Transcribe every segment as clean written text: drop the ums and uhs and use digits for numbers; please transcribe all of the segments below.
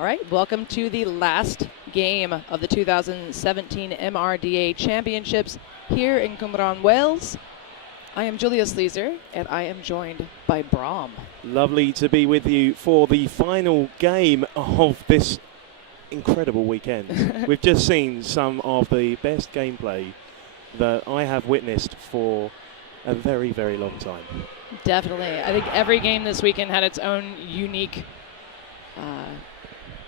All right, welcome to the last game of the 2017 MRDA Championships here in Cymru, Wales. I am Julia Sleazer, and I am joined by Brom. Lovely to be with you for the final game of this incredible weekend. We've just seen some of the best gameplay that I have witnessed for a very, very long time. Definitely. I think every game this weekend had its own unique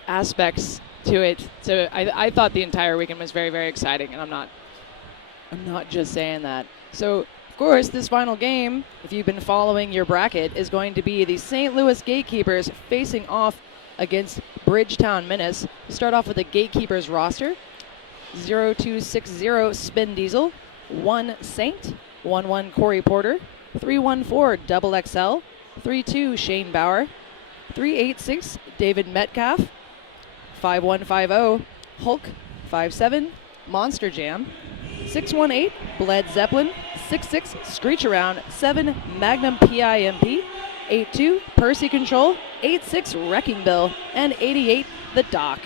aspects to it. So I thought the entire weekend was very, very exciting, and I'm not just saying that. So, of course, this final game, if you've been following your bracket, is going to be the St. Louis Gatekeepers facing off against Bridgetown Menace. We start off with the Gatekeepers roster. 0260 Spin Diesel, 1 Saint, 11 Corey Porter, 314 Double XL, 32 Shane Bauer, 386 David Metcalf, 5150 Hulk, 57 Monster Jam, 618 Bled Zeppelin, 66 Screech Around, 7 Magnum PIMP, 82 Percy Control, 86 Wrecking Bill, and 88 The Doc.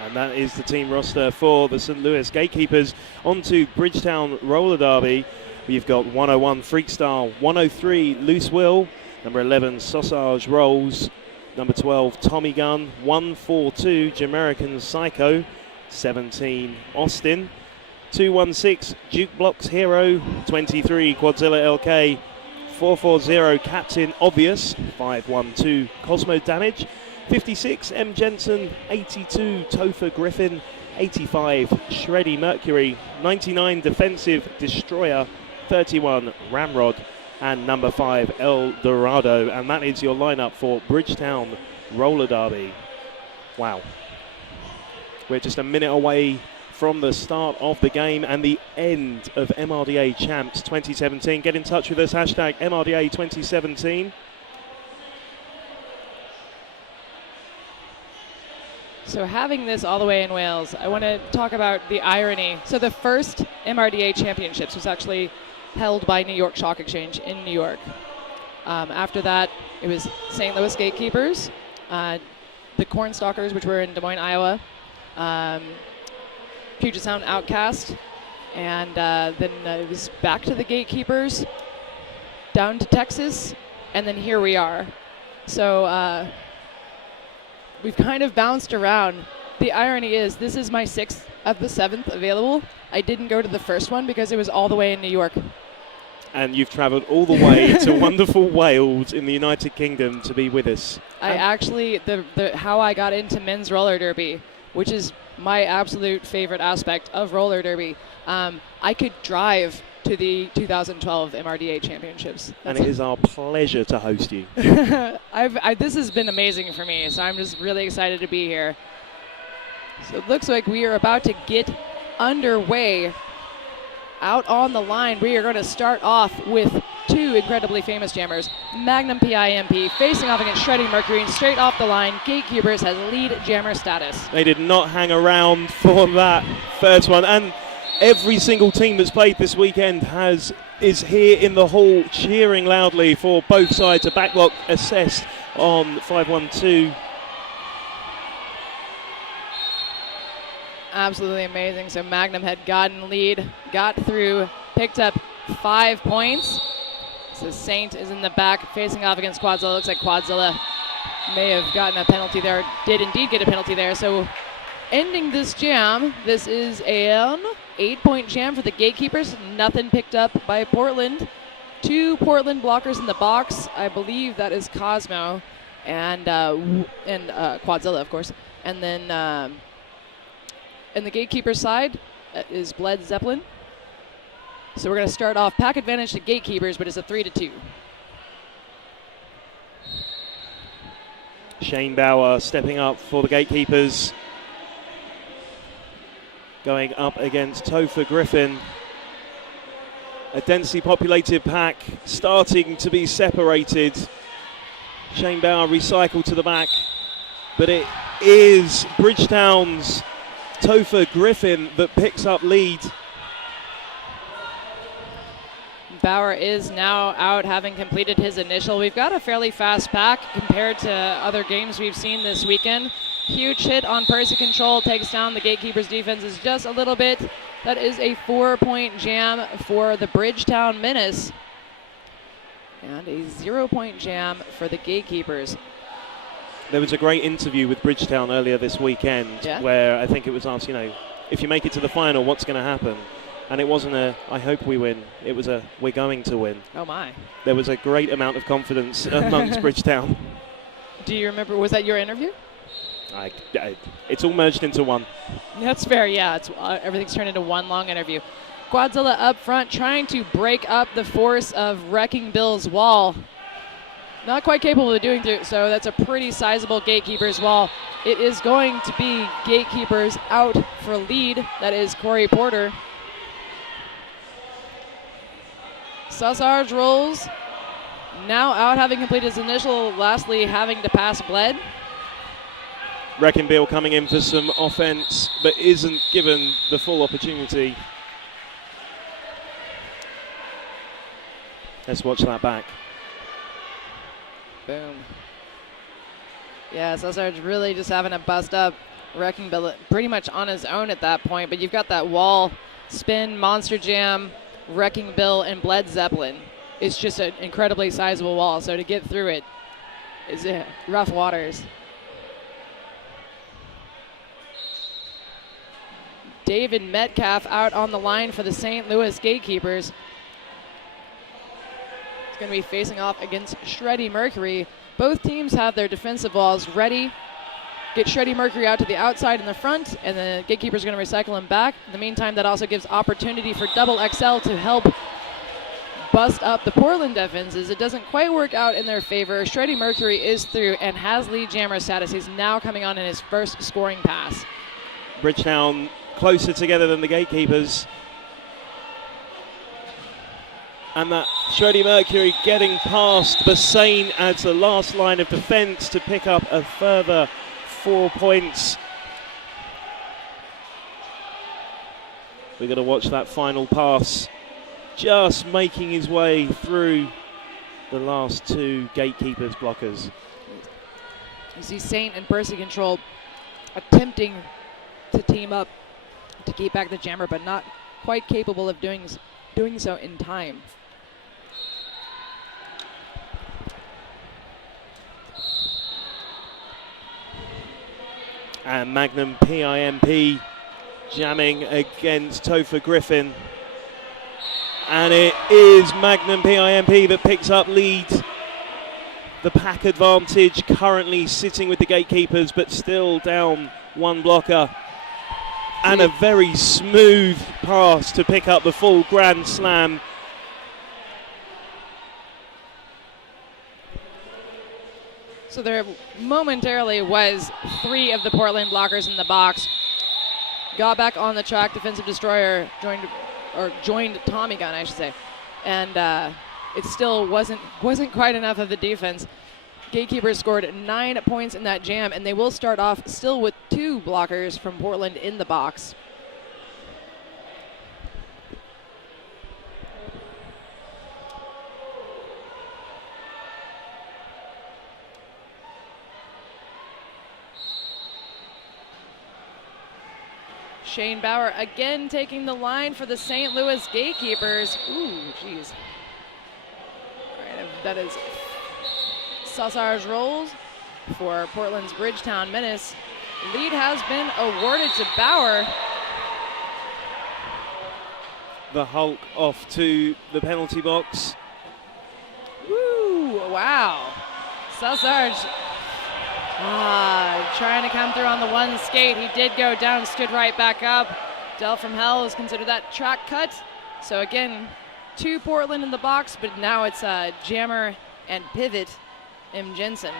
And that is the team roster for the St. Louis Gatekeepers. On to Bridgetown Roller Derby. We've got 101 Freakstyle, 103 Loose Will, number 11 Sausage Rolls, number 12 Tommy Gun, 142 Jamaican Psycho, 17 Austin, 216 Jukebox Hero, 23 Quadzilla LK, 440 Captain Obvious, 512 Cosmo Damage, 56 M Jensen, 82 Topher Griffin, 85 Shreddy Mercury, 99 Defensive Destroyer, 31 Ramrod, and number 5 El Dorado. And that is your lineup for Bridgetown Roller Derby. Wow. We're just a minute away from the start of the game and the end of MRDA Champs 2017. Get in touch with us, hashtag MRDA 2017. So having this all the way in Wales, I want to talk about the irony. So the first MRDA Championships was actually held by New York Stock Exchange in New York. After that, it was St. Louis Gatekeepers, the Cornstalkers, which were in Des Moines, Iowa, Puget Sound Outcast, and then it was back to the Gatekeepers, down to Texas, and then here we are. So we've kind of bounced around. The irony is this is my 6th of the 7th available. I didn't go to the first one because it was all the way in New York. And you've travelled all the way to wonderful Wales in the United Kingdom to be with us. I actually, how I got into men's roller derby, which is my absolute favorite aspect of roller derby, I could drive to the 2012 MRDA Championships. And it is our pleasure to host you. This has been amazing for me, so I'm just really excited to be here. So it looks like we are about to get underway. Out on the line, we are going to start off with 2 incredibly famous jammers. Magnum PIMP facing off against Shreddy Mercury, and straight off the line, Gatekeepers has lead jammer status. They did not hang around for that first one, and every single team that's played this weekend is here in the hall cheering loudly for both sides. A backlock assessed on 512. Absolutely amazing. So Magnum had gotten lead, got through, picked up 5 points. So Saint is in the back facing off against Quadzilla. Looks like Quadzilla may have gotten a penalty there, did indeed get a penalty there. So ending this jam, this is an 8-point jam for the Gatekeepers. Nothing picked up by Portland. 2 Portland blockers in the box. I believe that is Cosmo and Quadzilla, of course. And then in the Gatekeeper side is Bled Zeppelin. So we're going to start off pack advantage to Gatekeepers, but it's a 3-2. Shane Bauer stepping up for the Gatekeepers. Going up against Topher Griffin. A densely populated pack starting to be separated. Shane Bauer recycled to the back, but it is Bridgetown's Topher Griffin that picks up lead. Bauer is now out, having completed his initial. We've got a fairly fast pack compared to other games we've seen this weekend. Huge hit on Percy Control, takes down the Gatekeepers defense is just a little bit. That is a 4-point jam for the Bridgetown Menace. And a 0-point jam for the Gatekeepers. There was a great interview with Bridgetown earlier this weekend where I think it was asked, if you make it to the final, what's going to happen? And it wasn't a, I hope we win. It was a, we're going to win. Oh, my. There was a great amount of confidence amongst Bridgetown. Do you remember, was that your interview? It's all merged into one. That's fair, yeah. Everything's turned into one long interview. Quadzilla up front trying to break up the force of Wrecking Bill's wall. Not quite capable of doing so. That's a pretty sizable Gatekeepers wall. It is going to be Gatekeepers out for lead. That is Corey Porter. Sausage rolls. Now out, having completed his initial, lastly having to pass Bled. Wrecking Bill coming in for some offense, but isn't given the full opportunity. Let's watch that back. Boom. Yeah, Sausage really just having to bust up Wrecking Bill pretty much on his own at that point, but you've got that wall, spin, monster jam, Wrecking Bill, and Bled Zeppelin. It's just an incredibly sizable wall, so to get through it is rough waters. David Metcalf out on the line for the St. Louis Gatekeepers. It's going to be facing off against Shreddy Mercury. Both teams have their defensive walls ready. Get Shreddy Mercury out to the outside in the front, and the Gatekeepers are going to recycle him back. In the meantime, that also gives opportunity for Double XL to help bust up the Portland defenses. It doesn't quite work out in their favor. Shreddy Mercury is through and has lead jammer status. He's now coming on in his first scoring pass. Bridgetown closer together than the Gatekeepers. And that Shreddy Mercury getting past Bassane as the last line of defense to pick up a further 4 points. We're going to watch that final pass just making his way through the last two Gatekeepers blockers. You see Saint and Percy Control attempting to team up to keep back the jammer, but not quite capable of doing so in time. And Magnum PIMP jamming against Topher Griffin. And it is Magnum PIMP that picks up lead. The pack advantage currently sitting with the Gatekeepers, but still down one blocker. And a very smooth pass to pick up the full Grand Slam. So there momentarily was 3 of the Portland blockers in the box. Got back on the track, defensive destroyer joined Tommy Gun, I should say. And it still wasn't quite enough of the defense. Gatekeepers scored 9 points in that jam, and they will start off still with 2 blockers from Portland in the box. Shane Bauer again taking the line for the St. Louis Gatekeepers. Ooh, jeez. All right, that is Sausage rolls for Portland's Bridgetown Menace. Lead has been awarded to Bauer. The Hulk off to the penalty box. Woo, wow. Sausage trying to come through on the one skate. He did go down, stood right back up. Del from Hell has considered that track cut. So again, 2 Portland in the box, but now it's jammer and pivot M. Jensen.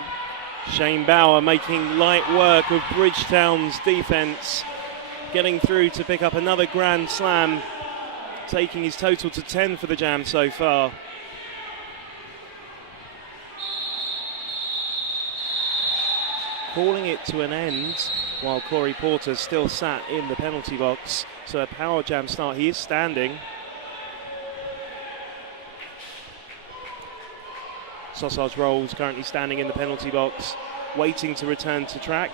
Shane Bauer making light work of Bridgetown's defense, getting through to pick up another Grand Slam, taking his total to 10 for the jam so far. Calling it to an end while Corey Porter still sat in the penalty box. So a power jam start. He is standing. Sausage Rolls currently standing in the penalty box, waiting to return to track.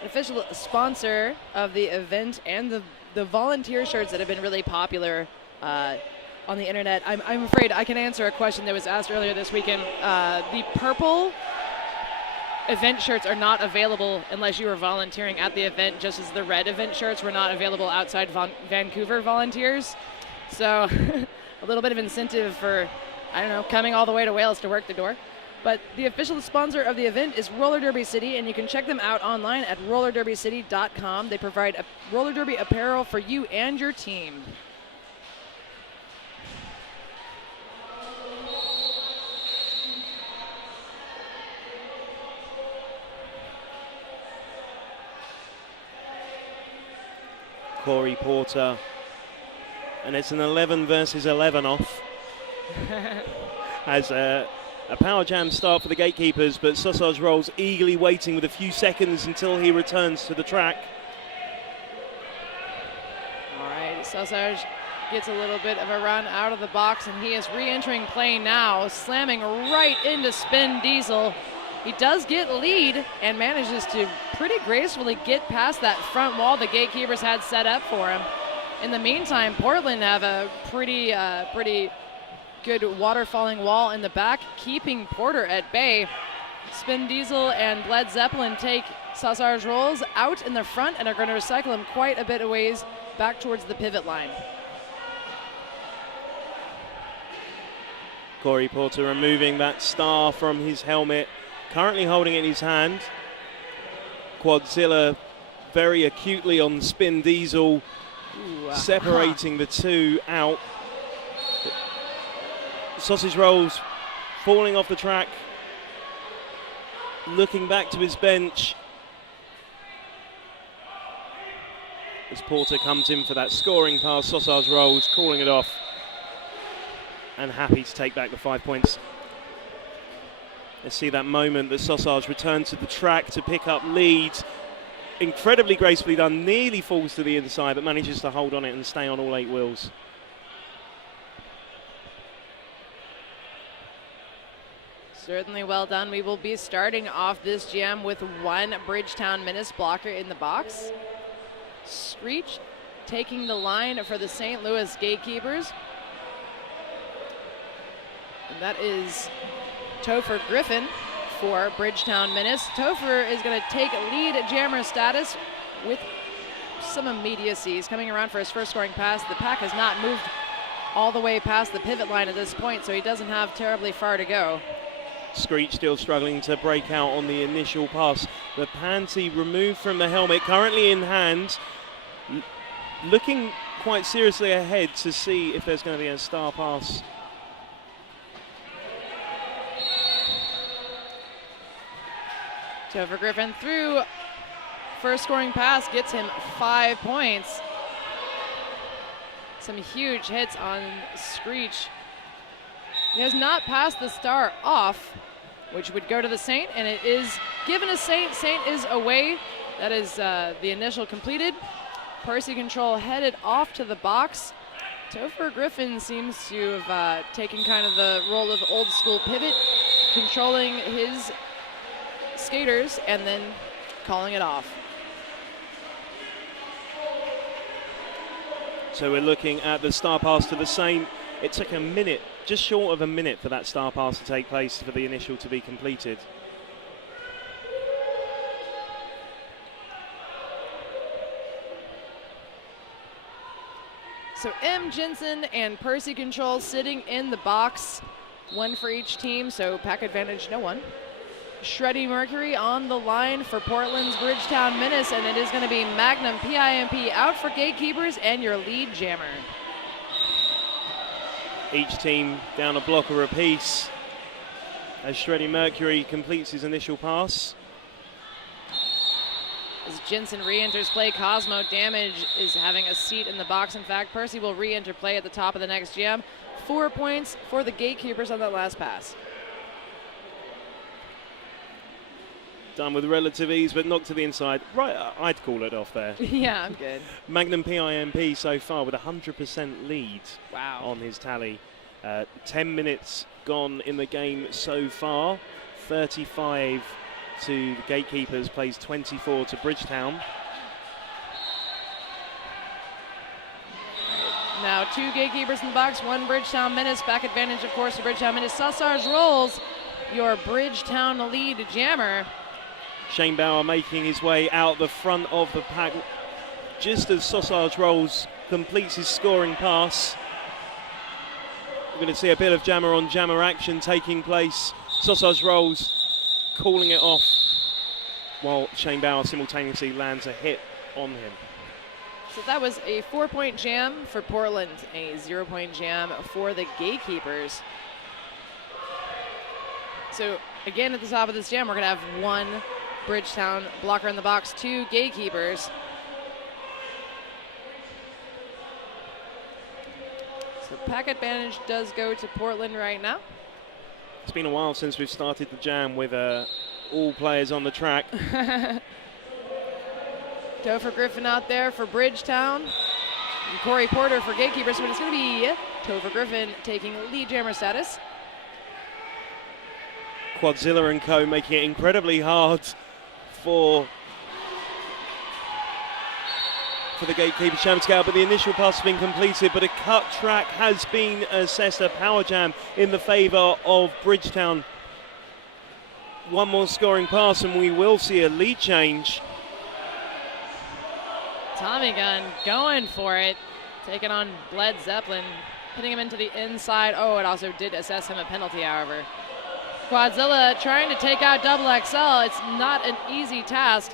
An official sponsor of the event and the volunteer shirts that have been really popular on the internet. I'm afraid I can answer a question that was asked earlier this weekend. The purple event shirts are not available unless you are volunteering at the event, just as the red event shirts were not available outside Vancouver volunteers. So a little bit of incentive for, I don't know, coming all the way to Wales to work the door. But the official sponsor of the event is Roller Derby City, and you can check them out online at rollerderbycity.com. They provide roller derby apparel for you and your team. Corey Porter, and it's an 11 versus 11 off. As a power jam start for the Gatekeepers, but Sausage Rolls eagerly waiting with a few seconds until he returns to the track. All right, Sausage gets a little bit of a run out of the box, and he is re-entering play now, slamming right into Spin Diesel. He does get lead and manages to pretty gracefully get past that front wall the Gatekeepers had set up for him. In the meantime, Portland have a pretty good waterfalling wall in the back, keeping Porter at bay. Spin Diesel and Bled Zeppelin take Sausage Rolls out in the front and are going to recycle him quite a bit of ways back towards the pivot line. Corey Porter removing that star from his helmet, currently holding it in his hand. Quadzilla very acutely on Spin Diesel, separating the two out. Sausage Rolls falling off the track, looking back to his bench as Porter comes in for that scoring pass. Sausage Rolls calling it off and happy to take back the 5 points. Let's see that moment that Sausage returned to the track to pick up lead. Incredibly gracefully done, nearly falls to the inside, but manages to hold on it and stay on all 8 wheels. Certainly well done. We will be starting off this jam with one Bridgetown Menace blocker in the box. Screech taking the line for the St. Louis Gatekeepers. And that is Topher Griffin for Bridgetown Menace. Topher is going to take lead jammer status with some immediacy. He's coming around for his first scoring pass. The pack has not moved all the way past the pivot line at this point, so he doesn't have terribly far to go. Screech still struggling to break out on the initial pass. The panty removed from the helmet, currently in hand, looking quite seriously ahead to see if there's going to be a star pass. Topher Griffin through first scoring pass gets him 5 points. Some huge hits on Screech. He has not passed the star off, which would go to the Saint, and it is given to Saint. Saint is away. That is the initial completed. Percy Control headed off to the box. Topher Griffin seems to have taken kind of the role of old school pivot, controlling his skaters and then calling it off. So we're looking at the star pass to the Saint. It took a minute, just short of a minute, for that star pass to take place, for the initial to be completed. So M. Jensen and Percy Control sitting in the box, one for each team, so pack advantage no one. Shreddy Mercury on the line for Portland's Bridgetown Menace, and it is going to be Magnum PIMP out for Gatekeepers and your lead jammer. Each team down a blocker apiece as Shreddy Mercury completes his initial pass. As Jensen re-enters play, Cosmo Damage is having a seat in the box. In fact, Percy will re-enter play at the top of the next jam. 4 points for the Gatekeepers on that last pass. Done with relative ease, but knocked to the inside. Right, I'd call it off there. Yeah, I'm good. Magnum PIMP so far with 100% lead on his tally. 10 minutes gone in the game so far. 35 to the Gatekeepers, plays 24 to Bridgetown. Now 2 Gatekeepers in the box, 1 Bridgetown Menace. Back advantage, of course, to Bridgetown Menace. Sausage rolls your Bridgetown lead jammer. Shane Bauer making his way out the front of the pack just as Sausage Rolls completes his scoring pass. We're going to see a bit of jammer on jammer action taking place. Sausage Rolls calling it off while Shane Bauer simultaneously lands a hit on him. So that was a 4-point jam for Portland, a 0-point jam for the Gatekeepers. So again, at the top of this jam, we're going to have 1 Bridgetown blocker in the box, 2 Gatekeepers. So pack advantage does go to Portland right now. It's been a while since we've started the jam with all players on the track. Topher Griffin out there for Bridgetown. And Corey Porter for Gatekeepers, but it's going to be Topher Griffin taking lead jammer status. Quadzilla and co making it incredibly hard for the Gatekeepers jam scale, but the initial pass has been completed, but a cut track has been assessed, a power jam in the favour of Bridgetown. 1 more scoring pass and we will see a lead change. Tommy Gun going for it, taking on Led Zeppelin, hitting him into the inside. Oh, it also did assess him a penalty, however. Quadzilla trying to take out Double XL. It's not an easy task.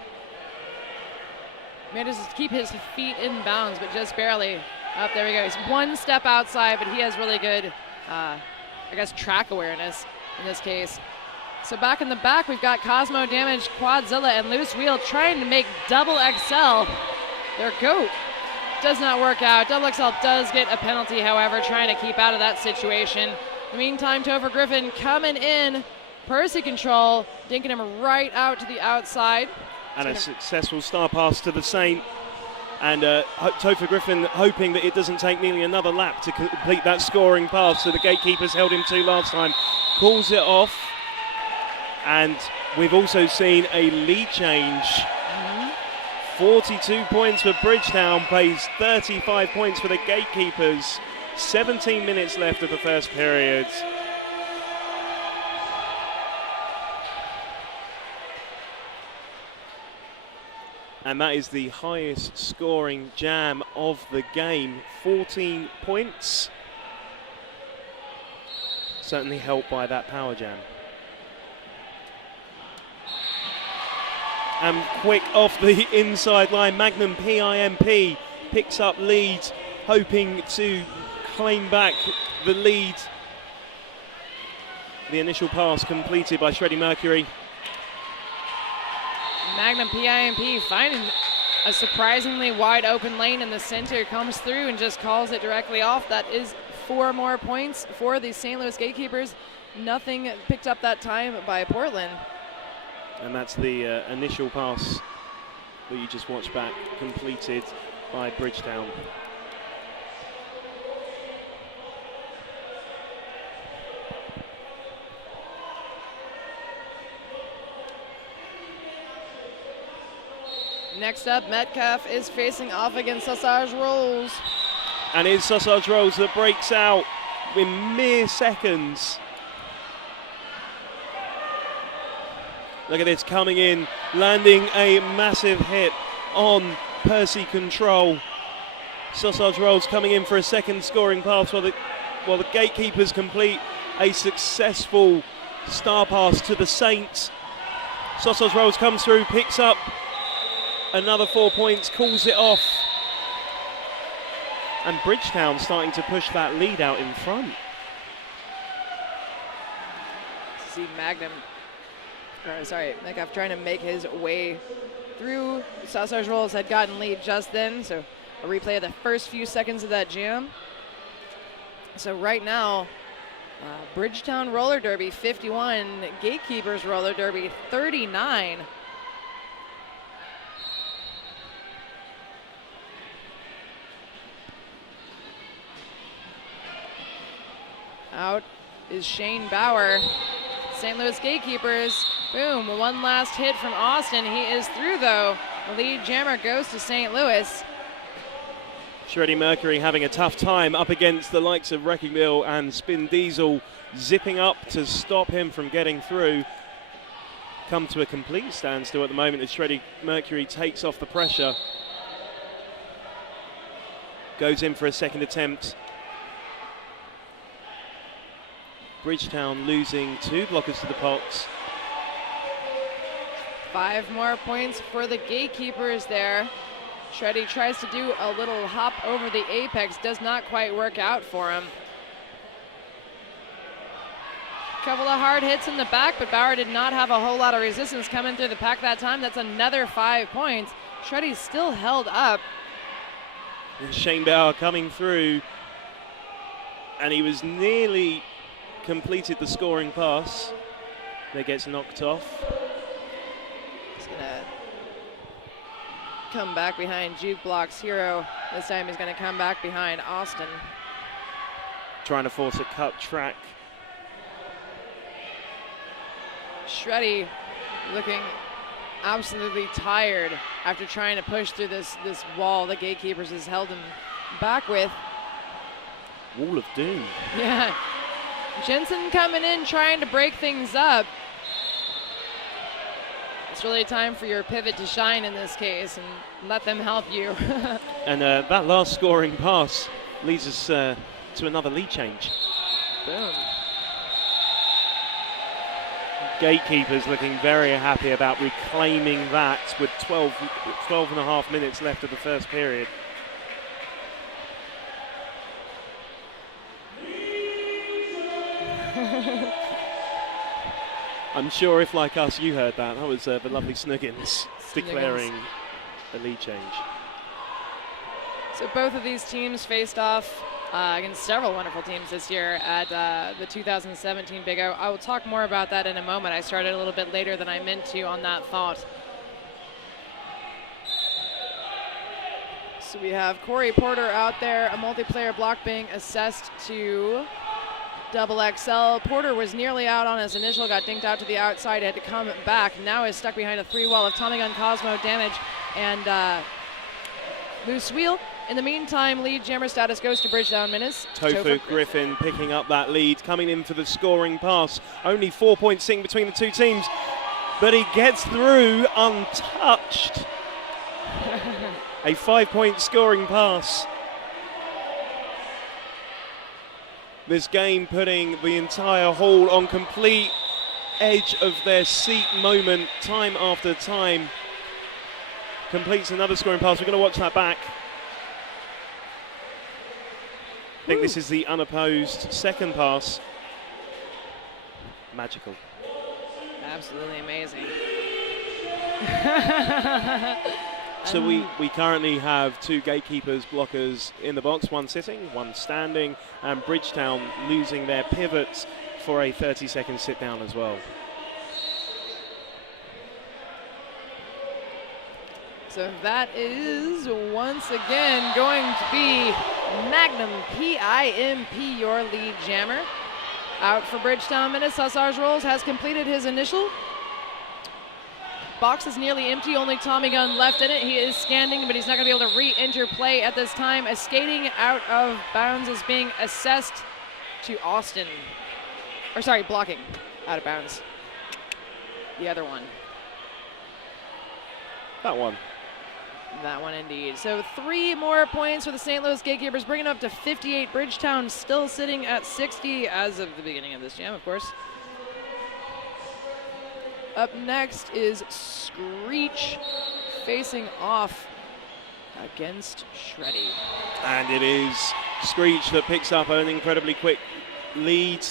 Manages to keep his feet in bounds, but just barely. Up there he goes. 1 step outside, but he has really good, I guess, track awareness in this case. So back in the back, we've got Cosmo Damage, Quadzilla, and Loose Wheel trying to make Double XL their goat. Does not work out. Double XL does get a penalty, however, trying to keep out of that situation. In the meantime, Topher Griffin coming in, Percy control, dinking him right out to the outside. And a successful star pass to the Saint. And Topher Griffin hoping that it doesn't take nearly another lap to complete that scoring pass. So the Gatekeepers held him to last time. Calls it off. And we've also seen a lead change. 42 points for Bridgetown, plays 35 points for the Gatekeepers. 17 minutes left of the first period. And that is the highest scoring jam of the game, 14 points. Certainly helped by that power jam. And quick off the inside line, Magnum PIMP picks up lead, hoping to claim back the lead. The initial pass completed by Shreddy Mercury. Magnum PIMP finding a surprisingly wide open lane in the center, comes through and just calls it directly off. That is 4 more points for the St. Louis Gatekeepers. Nothing picked up that time by Portland. And that's the initial pass that you just watched back, completed by Bridgetown. Next up, Metcalf is facing off against Sausage Rolls. And it's Sausage Rolls that breaks out in mere seconds. Look at this, coming in, landing a massive hit on Percy Control. Sausage Rolls coming in for a second scoring pass while the Gatekeepers complete a successful star pass to the Saints. Sausage Rolls comes through, picks up another 4 points, calls it off. And Bridgetown starting to push that lead out in front. See Metcalf trying to make his way through. Sausage Rolls had gotten lead just then, so a replay of the first few seconds of that jam. So right now, Bridgetown Roller Derby 51, Gatekeepers Roller Derby 39. Out is Shane Bauer. St. Louis Gatekeepers, boom, one last hit from Austin. He is through though. The lead jammer goes to St. Louis. Shreddy Mercury having a tough time up against the likes of Wrecking Bill and Spin Diesel, zipping up to stop him from getting through. Come to a complete standstill at the moment as Shreddy Mercury takes off the pressure. Goes in for a second attempt. Bridgetown losing 2 blockers to the pots. 5 more points for the Gatekeepers there. Shreddy tries to do a little hop over the apex, does not quite work out for him. Couple of hard hits in the back, but Bauer did not have a whole lot of resistance coming through the pack that time. That's another 5 points. Shreddy's still held up. And Shane Bauer coming through, and he was nearly completed the scoring pass. That gets knocked off. He's gonna come back behind Jukebox Hero. This time he's gonna come back behind Austin. Trying to force a cut track. Shreddy looking absolutely tired after trying to push through this wall the Gatekeepers has held him back with. Wall of doom. Yeah. Jensen coming in trying to break things up. It's really time for your pivot to shine in this case and let them help you. And that last scoring pass leads us to another lead change. Boom. Gatekeepers looking very happy about reclaiming that with 12 and a half minutes left of the first period. I'm sure if, like us, you heard that. That was the lovely Snuggins declaring the lead change. So both of these teams faced off against several wonderful teams this year at the 2017 Big O. I will talk more about that in a moment. I started a little bit later than I meant to on that thought. So we have Corey Porter out there, a multiplayer block being assessed to Double XL. Porter was nearly out on his initial, got dinked out to the outside, had to come back. Now is stuck behind a 3-wall of Tommy Gun Cosmo damage and Loose Wheel. In the meantime, lead jammer status goes to Bridgetown Menace. Topher Griffin picking up that lead, coming in for the scoring pass. Only 4 points sink between the two teams, but he gets through untouched. A 5-point scoring pass. This game putting the entire hall on complete edge of their seat moment, time after time. Completes another scoring pass. We're going to watch that back. I think this is the unopposed second pass. Magical. Absolutely amazing. So we currently have 2 Gatekeepers blockers in the box, one sitting, one standing, and Bridgetown losing their pivots for a 30-second sit down as well. So that is once again going to be Magnum PIMP, your lead jammer. Out for Bridgetown Menace, Hussars Rolls has completed his initial. Box is nearly empty, only Tommy Gun left in it. He is scanning, but he's not going to be able to re-enter play at this time. A skating out of bounds is being assessed to Austin. Or sorry, blocking out of bounds. The other one. That one. That one indeed. So 3 more points for the St. Louis Gatekeepers, bringing up to 58. Bridgetown still sitting at 60 as of the beginning of this jam, of course. Up next is Screech facing off against Shreddy. And it is Screech that picks up an incredibly quick lead.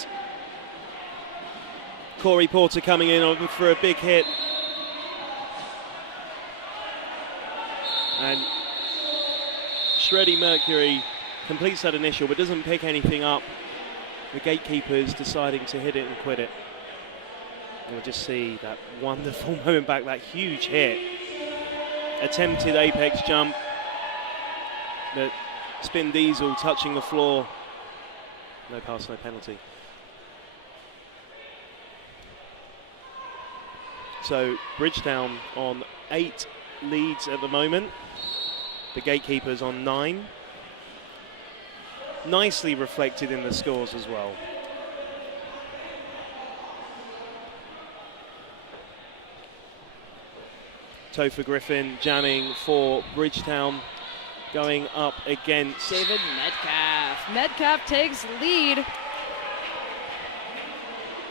Corey Porter coming in for a big hit. And Shreddy Mercury completes that initial but doesn't pick anything up. The Gatekeepers deciding to hit it and quit it. We'll just see that wonderful moment back, that huge hit. Attempted apex jump. But Spin Diesel touching the floor. No pass, no penalty. So Bridgetown on 8 leads at the moment. The Gatekeepers on 9. Nicely reflected in the scores as well. Topher Griffin jamming for Bridgetown, going up against David Metcalf. Metcalf takes lead.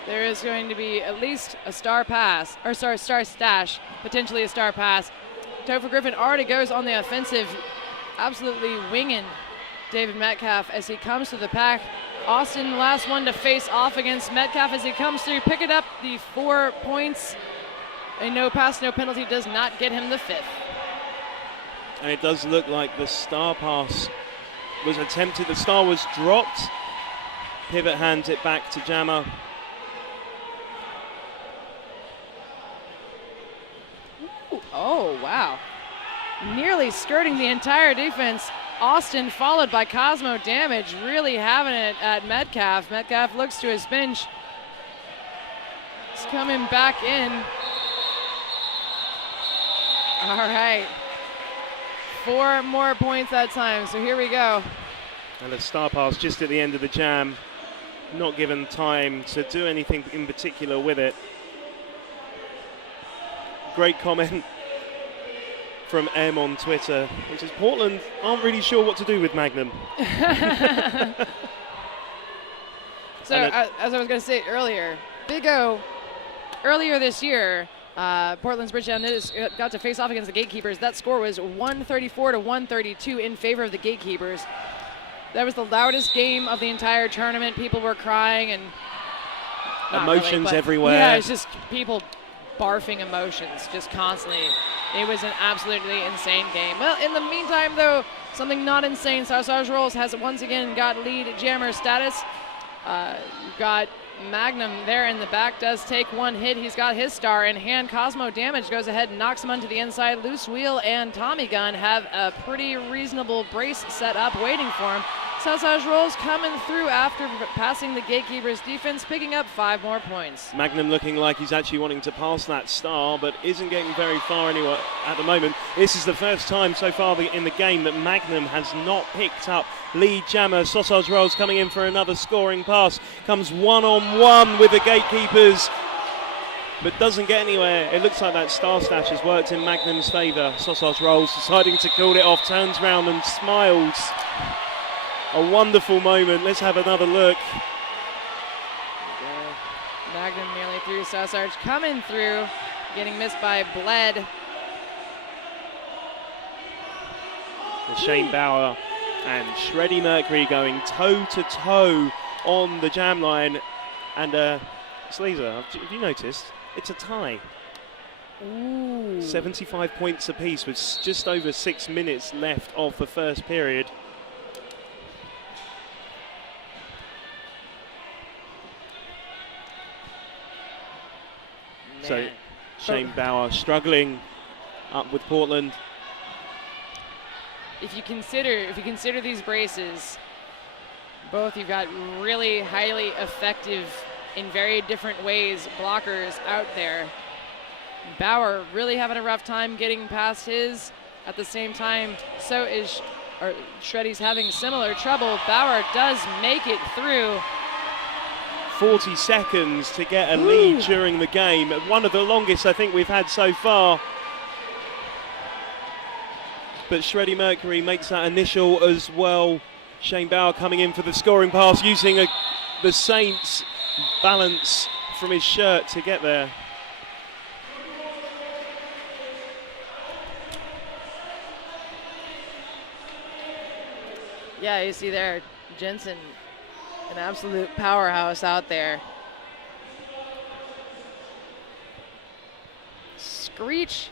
There is going to be at least a star pass, or sorry, star stash, potentially a star pass. Topher Griffin already goes on the offensive, absolutely winging David Metcalf as he comes to the pack. Austin, the last one to face off against Metcalf as he comes through, picking up the 4 points. A no pass, no penalty does not get him the 5th. And it does look like the star pass was attempted. The star was dropped. Pivot hands it back to Jammer. Ooh, oh, wow. Nearly skirting the entire defense. Austin followed by Cosmo Damage, really having it at Metcalf. Metcalf looks to his bench. He's coming back in. All right. 4 more points that time, so here we go. And a star pass just at the end of the jam. Not given time to do anything in particular with it. Great comment from M on Twitter, which is Portland aren't really sure what to do with Magnum. So, as I was going to say earlier, Big O, earlier this year, Portland's Bridgetown Menace got to face off against the Gatekeepers. That score was 134 to 132 in favor of the Gatekeepers. That was the loudest game of the entire tournament. People were crying and emotions everywhere. Yeah, it's just people barfing emotions just constantly. It was an absolutely insane game. Well, in the meantime, though, something not insane. Sausage Rolls has once again got lead jammer status. You've got Magnum there in the back, does take 1 hit. He's got his star in hand. Cosmo Damage goes ahead and knocks him onto the inside. Loose Wheel and Tommy Gun have a pretty reasonable brace set up waiting for him. Sausage Rolls coming through after passing the Gatekeepers defense, picking up 5 more points. Magnum looking like he's actually wanting to pass that star, but isn't getting very far anywhere at the moment. This is the first time so far in the game that Magnum has not picked up lead jammer. Sausage Rolls coming in for another scoring pass. Comes one-on-one with the Gatekeepers, but doesn't get anywhere. It looks like that star stash has worked in Magnum's favour. Sausage Rolls deciding to call it off, turns round and smiles. A wonderful moment. Let's have another look. Magnum nearly through. Sausage coming through, getting missed by Bled. Shane Bauer and Shreddy Mercury going toe-to-toe on the jam line. And Sleazer, have you noticed? It's a tie. Ooh. 75 points apiece with just over 6 minutes left of the first period. So Shane Bauer struggling up with Portland. If you consider these braces, both you've got really highly effective in very different ways blockers out there. Bauer really having a rough time getting past his. At the same time, so is Shreddy's having similar trouble. Bauer does make it through. 40 seconds to get a lead during the game. One of the longest I think we've had so far. But Shreddy Mercury makes that initial as well. Shane Bauer coming in for the scoring pass, using the Saints balance from his shirt to get there. Yeah, you see there, Jensen, an absolute powerhouse out there. Screech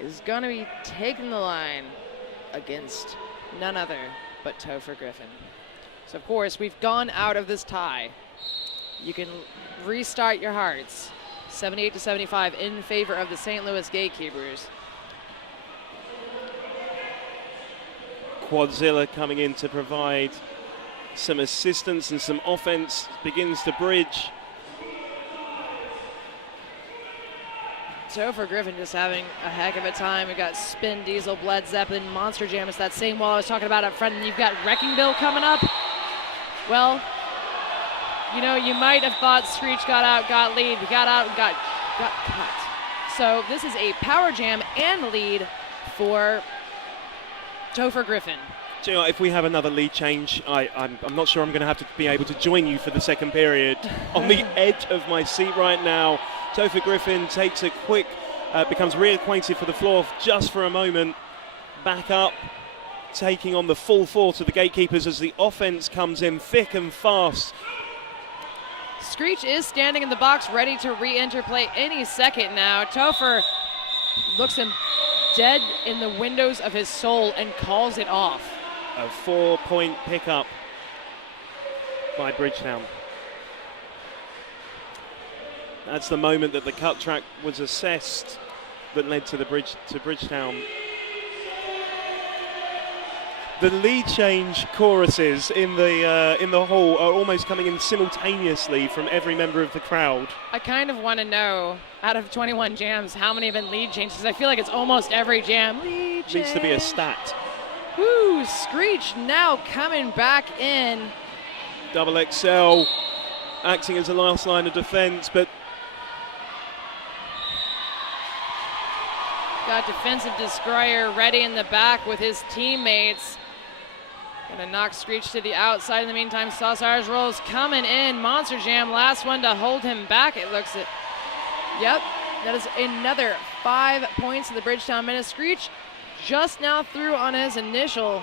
is going to be taking the line against none other but Topher Griffin. So, of course, we've gone out of this tie. You can restart your hearts. 78 to 75 in favor of the St. Louis Gatekeepers. Quadzilla coming in to provide some assistance and some offense, begins to bridge. Topher Griffin just having a heck of a time. We got Spin Diesel, Bled Zeppelin, Monster Jam. It's that same wall I was talking about up front, and you've got Wrecking Bill coming up. Well, you know, you might have thought Screech got out, got lead, got out, and got cut. So this is a power jam and lead for Topher Griffin. Do you know, if we have another lead change, I'm not sure I'm going to have to be able to join you for the second period. On the edge of my seat right now, Topher Griffin takes a quick, becomes reacquainted for the floor just for a moment, back up, taking on the full force of the Gatekeepers as the offense comes in thick and fast. Screech is standing in the box ready to re-enter play any second now. Topher looks him dead in the windows of his soul and calls it off. A 4-point pickup by Bridgetown. That's the moment that the cut track was assessed that led to Bridgetown. The lead change choruses in the hall are almost coming in simultaneously from every member of the crowd. I kind of want to know, out of 21 jams, how many have been lead changes? I feel like it's almost every jam. Lead change. Needs to be a stat. Woo, Screech now coming back in. Double XL acting as a last line of defense, but got defensive destroyer ready in the back with his teammates. Gonna knock Screech to the outside. In the meantime, Sausage rolls coming in. Monster Jam, last one to hold him back. It looks it. Yep, that is another 5 points to the Bridgetown Menace. Screech just now through on his initial,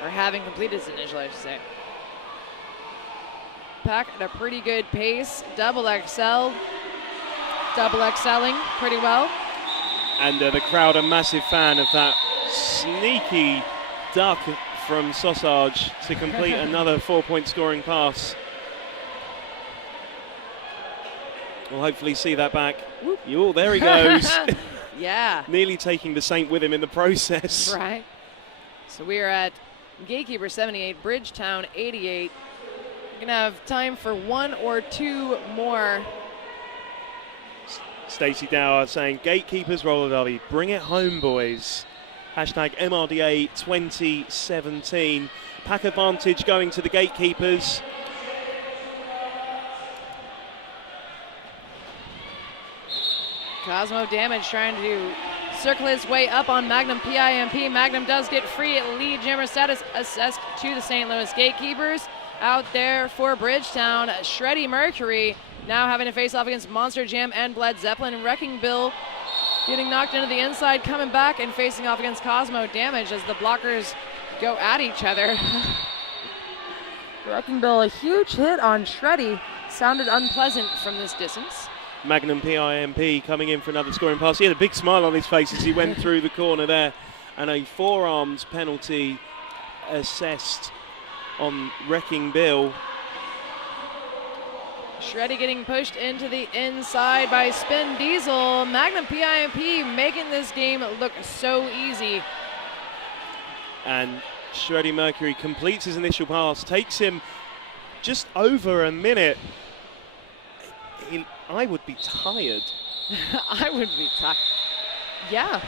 or having completed his initial, I should say. Pack at a pretty good pace. Double XLing pretty well. And the crowd a massive fan of that sneaky duck from Sausage to complete another 4-point scoring pass. We'll hopefully see that back. Oh, there he goes. Yeah. Nearly taking the Saint with him in the process. Right. So we are at Gatekeeper 78, Bridgetown 88. We're gonna have time for one or two more. Stacey Dower saying, Gatekeepers roller derby, bring it home, boys. Hashtag MRDA 2017. Pack advantage going to the Gatekeepers. Cosmo Damage trying to circle his way up on Magnum PIMP. Magnum does get free at lead jammer status assessed to the St. Louis Gatekeepers. Out there for Bridgetown, Shreddy Mercury now having to face off against Monster Jam and Bled Zeppelin. Wrecking Bill getting knocked into the inside, coming back and facing off against Cosmo Damage as the blockers go at each other. Wrecking Bill, a huge hit on Shreddy. Sounded unpleasant from this distance. Magnum PIMP coming in for another scoring pass. He had a big smile on his face as he went through the corner there. And a forearms penalty assessed on Wrecking Bill. Shreddy getting pushed into the inside by Spin Diesel. Magnum PIMP making this game look so easy. And Shreddy Mercury completes his initial pass, takes him just over a minute. I would be tired. I would be tired. Yeah.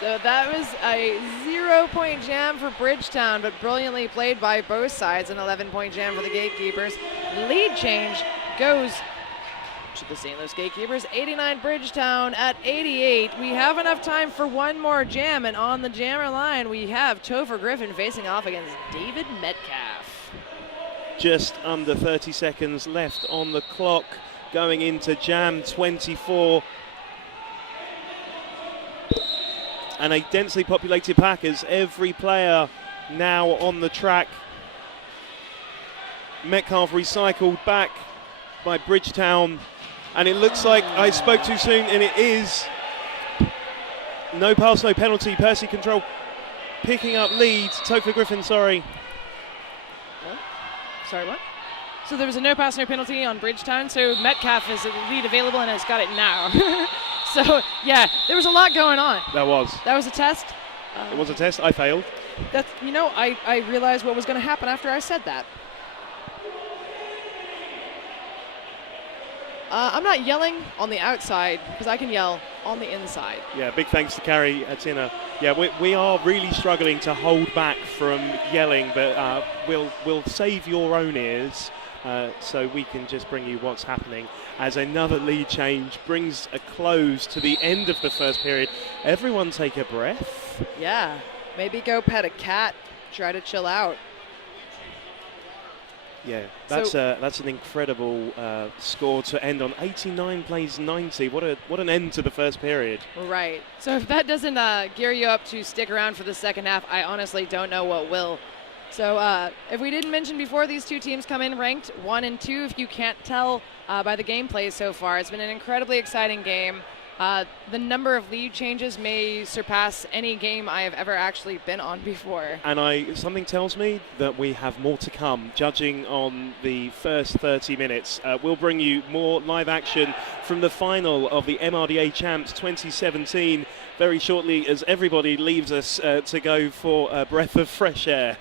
So that was a 0-point jam for Bridgetown, but brilliantly played by both sides. An 11-point jam for the Gatekeepers. Lead change goes to the St. Louis Gatekeepers. 89 Bridgetown at 88. We have enough time for one more jam, and on the jammer line we have Topher Griffin facing off against David Metcalf. Just under 30 seconds left on the clock going into jam 24. And a densely populated pack as every player now on the track. Metcalf recycled back by Bridgetown. And it looks like I spoke too soon, and it is. No pass, no penalty. Percy Control picking up lead. Topher Griffin, sorry. Sorry, what? So there was a no pass, no penalty on Bridgetown, so Metcalf is the lead available and has got it now. So, yeah, there was a lot going on. That was. That was a test. It was a test. I failed. That's, you know, I realized what was going to happen after I said that. I'm not yelling on the outside because I can yell on the inside. Yeah, big thanks to Carrie Atina. Yeah, we are really struggling to hold back from yelling, but we'll save your own ears so we can just bring you what's happening as another lead change brings a close to the end of the first period. Everyone take a breath. Yeah, maybe go pet a cat, try to chill out. Yeah, that's an incredible score to end on. 89 plays 90. What an end to the first period. Right. So if that doesn't gear you up to stick around for the second half, I honestly don't know what will. So if we didn't mention before, these two teams come in ranked 1 and 2. If you can't tell by the gameplay so far, it's been an incredibly exciting game. The number of lead changes may surpass any game I have ever actually been on before. And something tells me that we have more to come, judging on the first 30 minutes. We'll bring you more live action from the final of the MRDA Champs 2017 very shortly as everybody leaves us to go for a breath of fresh air.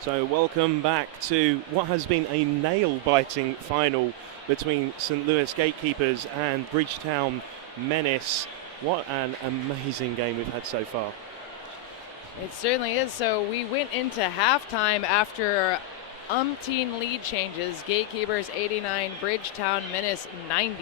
So welcome back to what has been a nail-biting final between St Louis Gatekeepers and Bridgetown Menace. What an amazing game we've had so far. It certainly is. So we went into halftime after umpteen lead changes. Gatekeepers 89, Bridgetown Menace 90.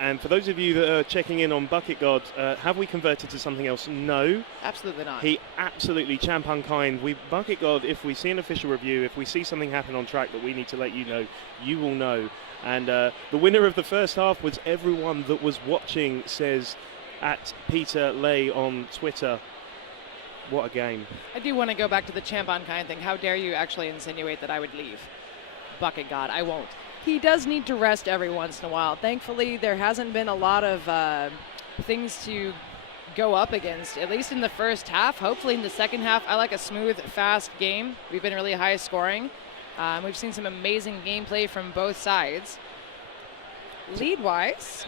And for those of you that are checking in on Bucket God, have we converted to something else? No. Absolutely not. He absolutely champ unkind. Bucket God, if we see an official review, if we see something happen on track that we need to let you know, you will know. And the winner of the first half was everyone that was watching, says at Peter Lay on Twitter. What a game. I do want to go back to the champ unkind thing. How dare you actually insinuate that I would leave? Bucket God, I won't. He does need to rest every once in a while. Thankfully, there hasn't been a lot of things to go up against, at least in the first half. Hopefully in the second half, I like a smooth, fast game. We've been really high scoring. We've seen some amazing gameplay from both sides. Lead-wise,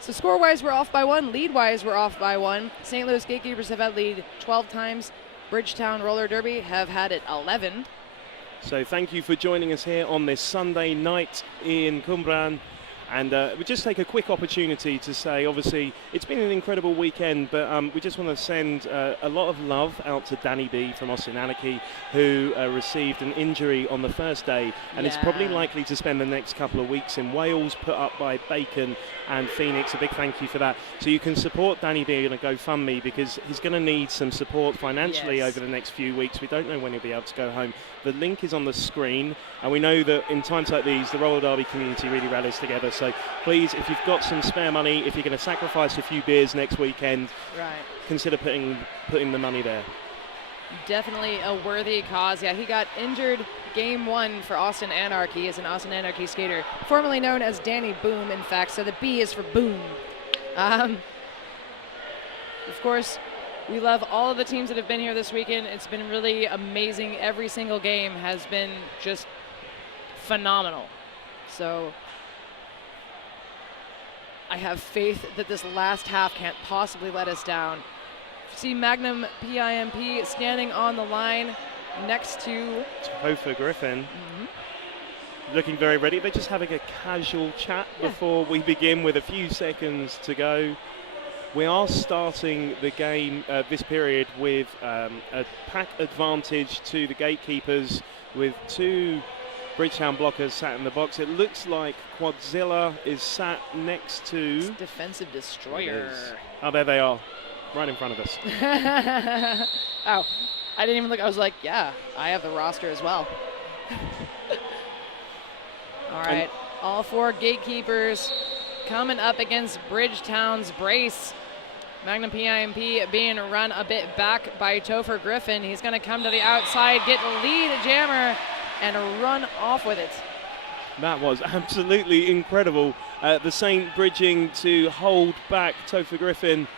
so score-wise, we're off by 1. Lead-wise, we're off by 1. St. Louis Gatekeepers have had lead 12 times. Bridgetown Roller Derby have had it 11. So thank you for joining us here on this Sunday night in Cymru. And we just take a quick opportunity to say, obviously, it's been an incredible weekend, but we just want to send a lot of love out to Danny B from Austin Anarchy, who received an injury on the first day and is probably likely to spend the next couple of weeks in Wales, put up by Bacon and Phoenix. A big thank you for that. So you can support Danny B on a GoFundMe because he's going to need some support financially over the next few weeks. We don't know when he'll be able to go home. The link is on the screen, and we know that in times like these, the roller derby community really rallies together. So please, if you've got some spare money, if you're going to sacrifice a few beers next weekend, consider putting the money there. Definitely a worthy cause. Yeah, he got injured game 1 for Austin Anarchy as an Austin Anarchy skater, formerly known as Danny Boom, in fact, so the B is for Boom. Of course, we love all of the teams that have been here this weekend. It's been really amazing. Every single game has been just phenomenal. So I have faith that this last half can't possibly let us down. See Magnum PIMP standing on the line next to Topher Griffin. Looking very ready. They're just having a casual chat before we begin with a few seconds to go. We are starting the game this period with a pack advantage to the Gatekeepers with 2 Bridgetown blockers sat in the box. It looks like Quadzilla is sat next to Defensive Destroyer. Oh, there they are, right in front of us. Oh, I didn't even look. I was like, yeah, I have the roster as well. All right, all 4 Gatekeepers coming up against Bridgetown's brace. Magnum PIMP being run a bit back by Topher Griffin. He's going to come to the outside, get lead jammer, and run off with it. That was absolutely incredible. The Saint bridging to hold back Topher Griffin.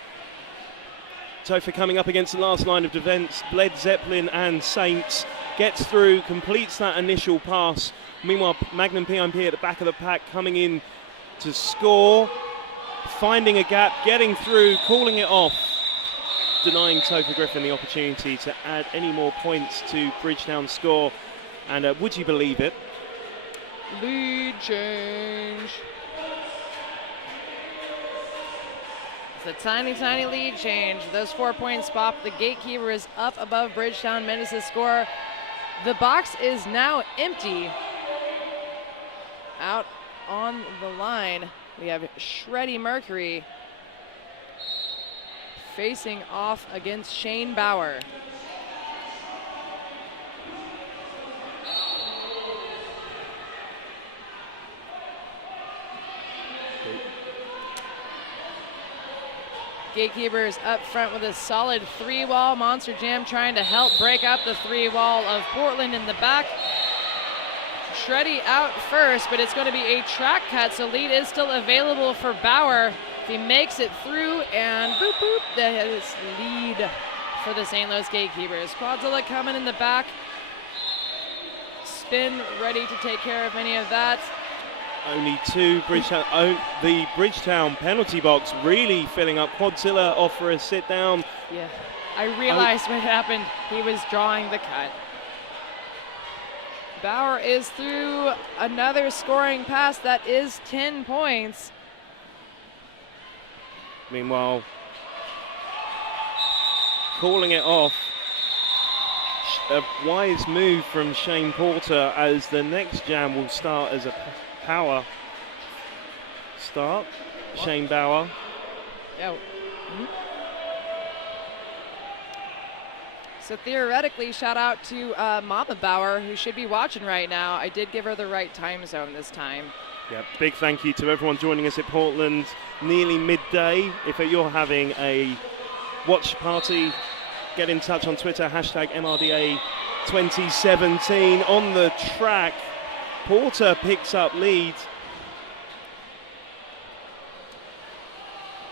Topher coming up against the last line of defense. Bled Zeppelin and Saints gets through, completes that initial pass. Meanwhile, Magnum PIMP at the back of the pack coming in to score. Finding a gap, getting through, calling it off, denying Topher Griffin the opportunity to add any more points to Bridgetown's score. And would you believe it? Lead change. It's a tiny, tiny lead change. Those 4 points pop. The Gatekeeper is up above Bridgetown Menace's score. The box is now empty. Out on the line, we have Shreddy Mercury facing off against Shane Bauer. Gatekeepers up front with a solid 3-wall monster jam, trying to help break up the 3-wall of Portland in the back. Shreddy out first, but it's going to be a track cut, so lead is still available for Bauer. If he makes it through, and boop, boop, that is lead for the St. Louis Gatekeepers. Quadzilla coming in the back. Spin ready to take care of any of that. Only two Bridgetown. The Bridgetown penalty box really filling up. Quadzilla off for a sit down. Yeah, I realized what happened. He was drawing the cut. Bauer is through another scoring pass. That is 10 points. Meanwhile, calling it off. A wise move from Shane Porter, as the next jam will start as a power start. What? Shane Bauer. Yeah. So theoretically, shout out to Mama Bauer, who should be watching right now. I did give her the right time zone this time. Yeah, big thank you to everyone joining us at Portland, nearly midday. If you're having a watch party, get in touch on Twitter, hashtag MRDA 2017. On the track, Porter picks up lead.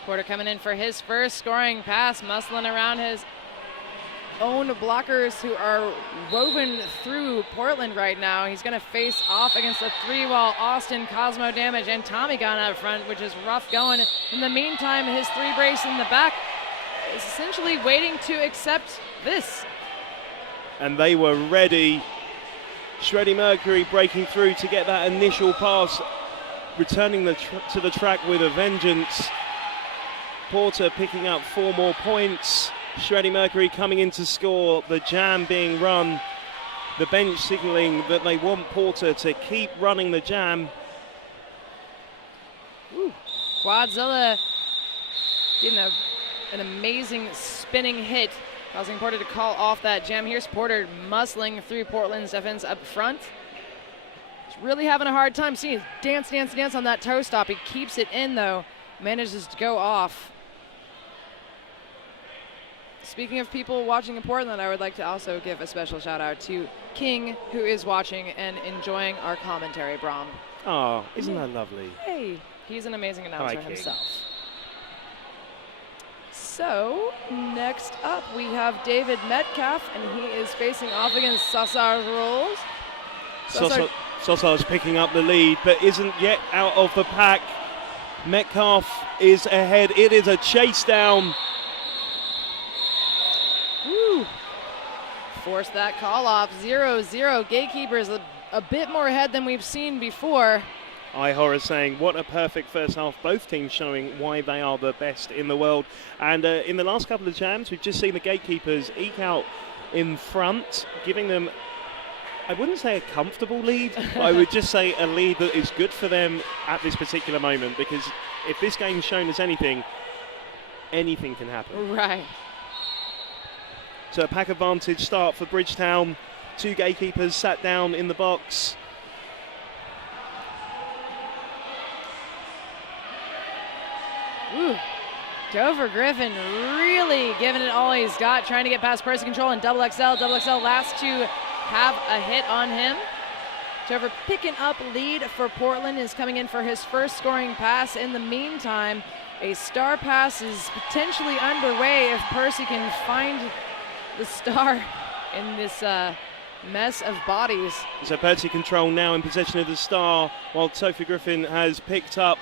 Porter coming in for his first scoring pass, muscling around his own blockers who are woven through Portland right now. He's going to face off against a 3-wall Austin, Cosmo Damage, and Tommy Gunn up front, which is rough going. In the meantime, his 3 brace in the back is essentially waiting to accept this. And they were ready. Shreddy Mercury breaking through to get that initial pass, returning to the track with a vengeance. Porter picking up 4 more points. Shreddy Mercury coming in to score. The jam being run. The bench signaling that they want Porter to keep running the jam. Ooh. Quadzilla getting an amazing spinning hit, causing Porter to call off that jam. Here's Porter muscling through Portland's defense up front. He's really having a hard time seeing dance on that toe stop. He keeps it in though, manages to go off. Speaking of people watching in Portland, I would like to also give a special shout out to King, who is watching and enjoying our commentary, Brom. Oh, isn't that lovely? Hey, he's an amazing announcer Hi, himself. So, next up we have David Metcalf, and he is facing off against Sassar Rules. Sassar's picking up the lead, but isn't yet out of the pack. Metcalf is ahead. It is a chase down. Woo. Force that call off. 0-0. Gatekeepers a bit more ahead than we've seen before. iHorror saying, what a perfect first half. Both teams showing why they are the best in the world. And in the last couple of jams, we've just seen the Gatekeepers eke out in front, giving them, I wouldn't say a comfortable lead, but I would just say a lead that is good for them at this particular moment, because if this game's shown us anything can happen. Right. So a pack advantage start for Bridgetown. 2 Gatekeepers sat down in the box. Ooh. Dover Griffin really giving it all he's got, trying to get past Percy Control and Double XL. Double XL last to have a hit on him. Dover picking up lead for Portland, is coming in for his first scoring pass. In the meantime, a star pass is potentially underway if Percy can find the star in this mess of bodies. So Percy Control now in possession of the star, while Topher Griffin has picked up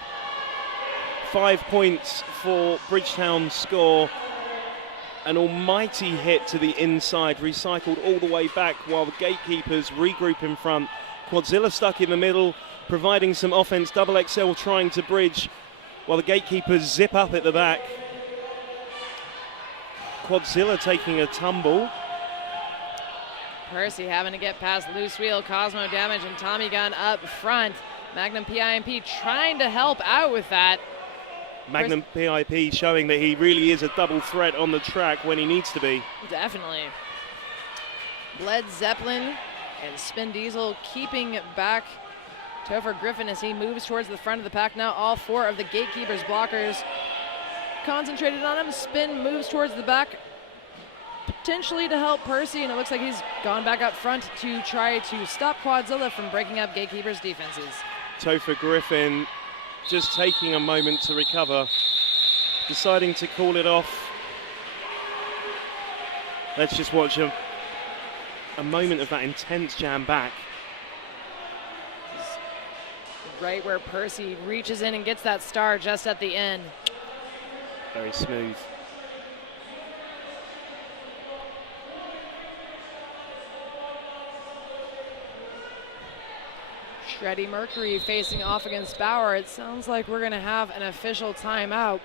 5 points for Bridgetown's score. An almighty hit to the inside, recycled all the way back while the Gatekeepers regroup in front. Quadzilla stuck in the middle, providing some offense. Double XL trying to bridge while the Gatekeepers zip up at the back. Quadzilla taking a tumble. Percy having to get past Loose Wheel, Cosmo Damage, and Tommy Gun up front. Magnum PIMP trying to help out with that. Magnum PIP showing that he really is a double threat on the track when he needs to be. Definitely. Led Zeppelin and Spin Diesel keeping back Topher Griffin as he moves towards the front of the pack. Now all 4 of the Gatekeepers blockers concentrated on him. Spin moves towards the back, potentially to help Percy, and it looks like he's gone back up front to try to stop Quadzilla from breaking up Gatekeepers' defenses. Topher Griffin just taking a moment to recover, deciding to call it off. Let's just watch a moment of that intense jam back. Right where Percy reaches in and gets that star just at the end. Very smooth. Shreddy Mercury facing off against Bauer. It sounds like we're going to have an official timeout.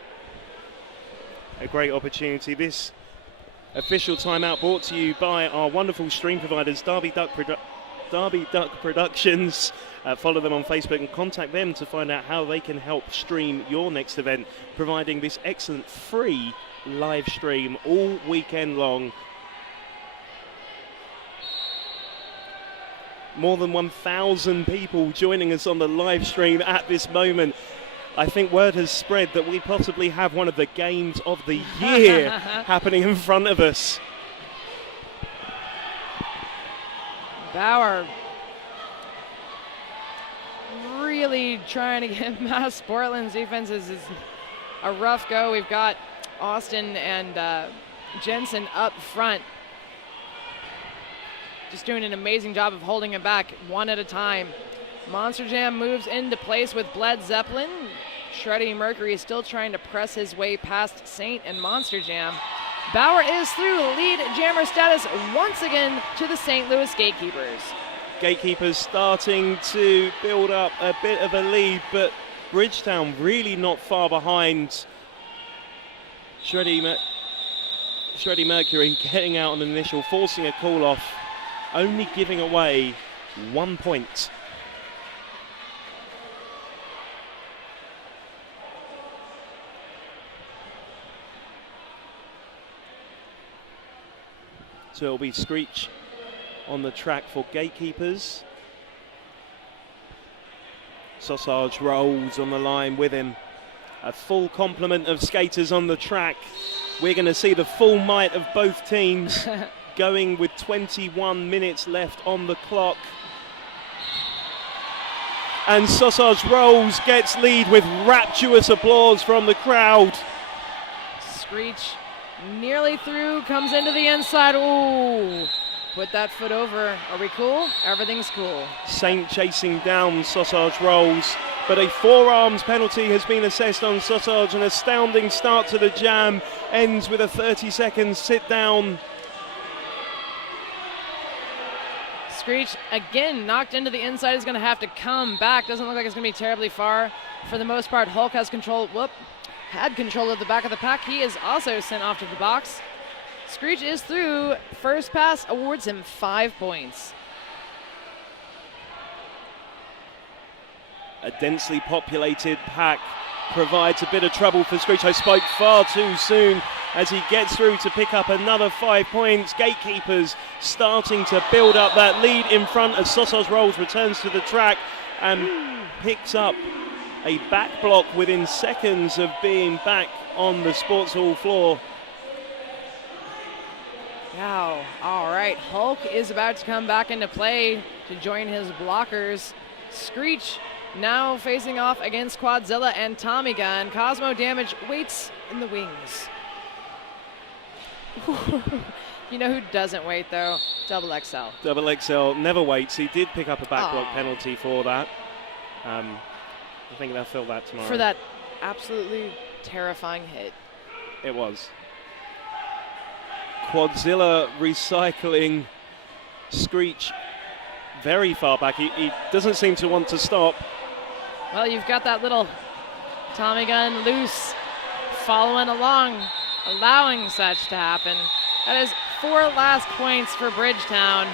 A great opportunity. This official timeout brought to you by our wonderful stream providers, Derby Duck Productions. Follow them on Facebook and contact them to find out how they can help stream your next event, providing this excellent free live stream all weekend long. More than 1,000 people joining us on the live stream at this moment. I think word has spread that we possibly have one of the games of the year happening in front of us. Bauer really trying to get past Portland's defense. Is a rough go. We've got Austin and Jensen up front, just doing an amazing job of holding it back one at a time. Monster Jam moves into place with Bled Zeppelin. Shreddy Mercury is still trying to press his way past Saint and Monster Jam. Bauer is through lead jammer status once again to the St. Louis Gatekeepers. Gatekeepers starting to build up a bit of a lead, but Bridgetown really not far behind. Shreddy Mercury getting out on an initial, forcing a call off, only giving away 1 point. So it'll be Screech on the track for Gatekeepers. Sausage rolls on the line with him. A full complement of skaters on the track. We're going to see the full might of both teams going with 21 minutes left on the clock. And Sausage Rolls gets lead with rapturous applause from the crowd. Screech nearly through, comes into the inside. Ooh, put that foot over. Are we cool? Everything's cool. Saint chasing down Sausage Rolls, but a forearms penalty has been assessed on Sausage. An astounding start to the jam ends with a 30-second sit down. Screech again knocked into the inside, is going to have to come back. Doesn't look like it's going to be terribly far. For the most part, Hulk has control. Had control of the back of the pack. He is also sent off to the box. Screech is through. First pass awards him 5 points. A densely populated pack provides a bit of trouble for Screech. I spoke far too soon as he gets through to pick up another 5 points. Gatekeepers starting to build up that lead in front as Sausage Rolls returns to the track and picks up a back block within seconds of being back on the sports hall floor. Wow, all right, Hulk is about to come back into play to join his blockers. Screech now facing off against Quadzilla and Tommy Gun. Cosmo Damage waits in the wings. You know who doesn't wait though? Double XL. Double XL never waits. He did pick up a back block penalty for that. I think they'll fill that tomorrow. For that absolutely terrifying hit. It was. Quadzilla recycling Screech very far back. He doesn't seem to want to stop. Well, you've got that little Tommy gun loose, following along, allowing such to happen. That is 4 last points for Bridgetown.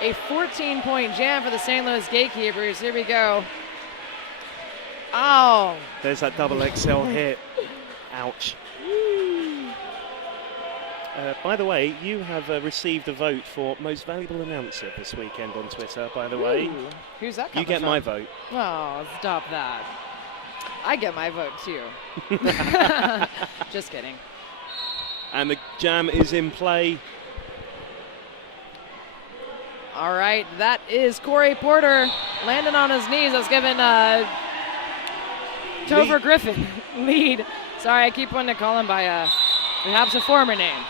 A 14-point jam for the St. Louis Gatekeepers. Here we go. Oh. There's that double XL hit. Ouch. By the way, you have received a vote for most valuable announcer this weekend on Twitter, by the way. Who's that You coming get from? my vote. Oh, stop that. I get my vote too. Just kidding. And the jam is in play. All right, that is Corey Porter landing on his knees. I was given Topher Griffin lead. Sorry, I keep wanting to call him by perhaps a former name.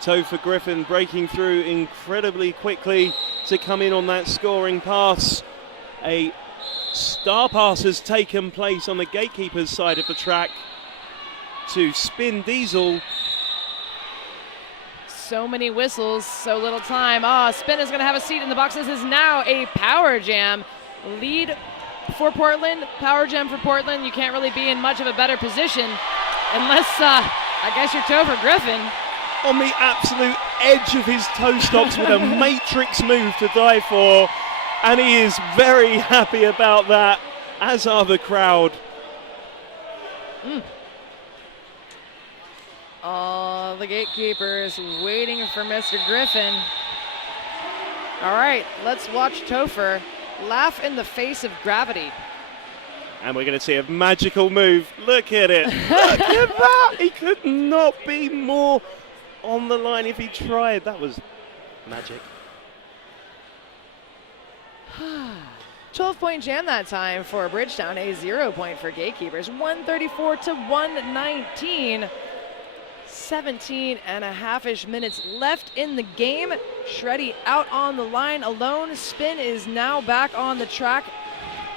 Topher Griffin breaking through incredibly quickly to come in on that scoring pass. A star pass has taken place on the Gatekeepers side of the track to Spin Diesel. So many whistles, so little time. Spin is going to have a seat in the box. This is now a power jam. Lead for Portland, power jam for Portland. You can't really be in much of a better position unless, I guess, you're Topher Griffin. On the absolute edge of his toe stops with a matrix move to die for. And he is very happy about that, as are the crowd. The Gatekeepers waiting for Mr. Griffin. All right, let's watch Topher laugh in the face of gravity. And we're going to see a magical move. Look at it. Look at that. He could not be more on the line if he tried. That was magic. 12-point jam that time for Bridgetown, a 0 point for Gatekeepers. 134 to 119. 17 and a half-ish minutes left in the game. Shreddy out on the line alone. Spin is now back on the track,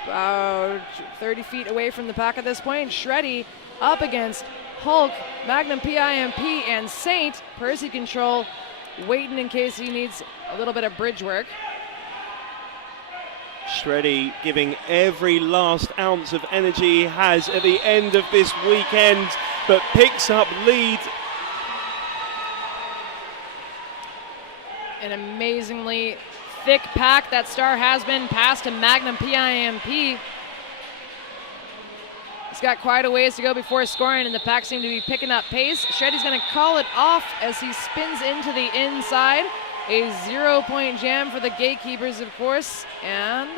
about 30 feet away from the pack at this point. Shreddy up against Hulk, Magnum PIMP, and Saint. Percy Control waiting in case he needs a little bit of bridge work. Shreddy giving every last ounce of energy he has at the end of this weekend, but picks up lead. An amazingly thick pack that Star has been passed to Magnum PIMP. He's got quite a ways to go before scoring, and the pack seem to be picking up pace. Shreddy's going to call it off as he spins into the inside. A 0 point jam for the Gatekeepers, of course, and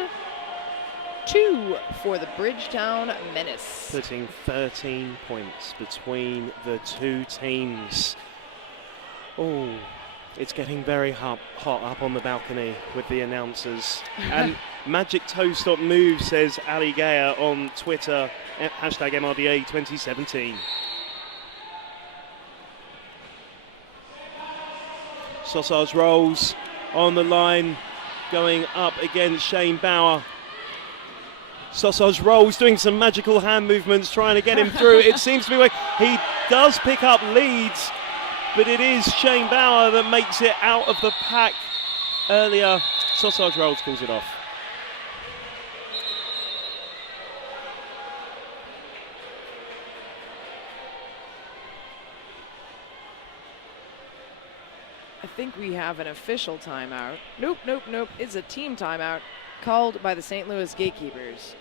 2 for the Bridgetown Menace. Putting 13 points between the two teams. Oh, it's getting very hot up on the balcony with the announcers. And Magic Toe Stop Move, says Ali Gaya on Twitter, hashtag MRDA 2017. Sausage Rolls on the line, going up against Shane Bauer. Sausage Rolls doing some magical hand movements, trying to get him through. It seems to be he does pick up leads, but it is Shane Bauer that makes it out of the pack earlier. Sausage Rolls calls it off. I think we have an official timeout. Nope. It's a team timeout called by the St. Louis Gatekeepers.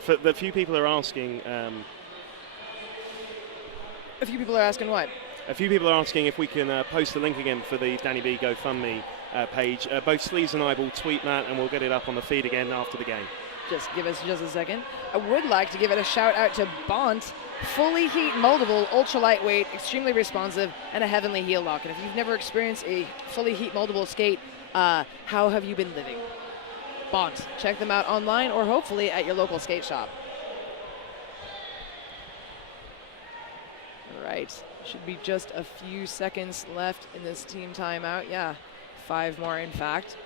For the few people are asking. A few people are asking what? A few people are asking if we can post the link again for the Danny B GoFundMe page. Both Sleeves and I will tweet that, and we'll get it up on the feed again after the game. Just give us just a second. I would like to give it a shout out to Bont. Fully heat moldable, ultra lightweight, extremely responsive, and a heavenly heel lock. And if you've never experienced a fully heat moldable skate, how have you been living? Bont. Check them out online or hopefully at your local skate shop. All right. Should be just a few seconds left in this team timeout. Yeah, 5 more in fact.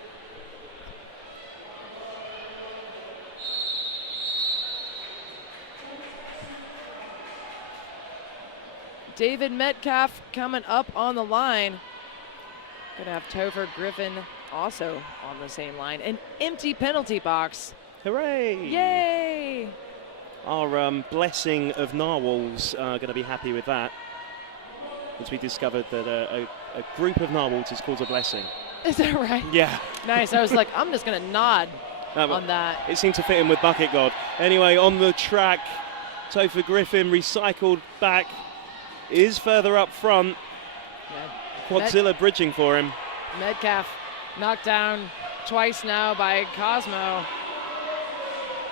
David Metcalf coming up on the line. Gonna have Topher Griffin also on the same line. An empty penalty box. Hooray! Yay! Our blessing of narwhals are going to be happy with that, as we discovered that a group of narwhals is called a blessing. Is that right? Yeah. Nice. I was like, I'm just going to nod on that. It seemed to fit in with Bucket God. Anyway, on the track, Topher Griffin recycled back, is further up front. Yeah. Quadzilla bridging for him. Metcalf knocked down twice now by Cosmo.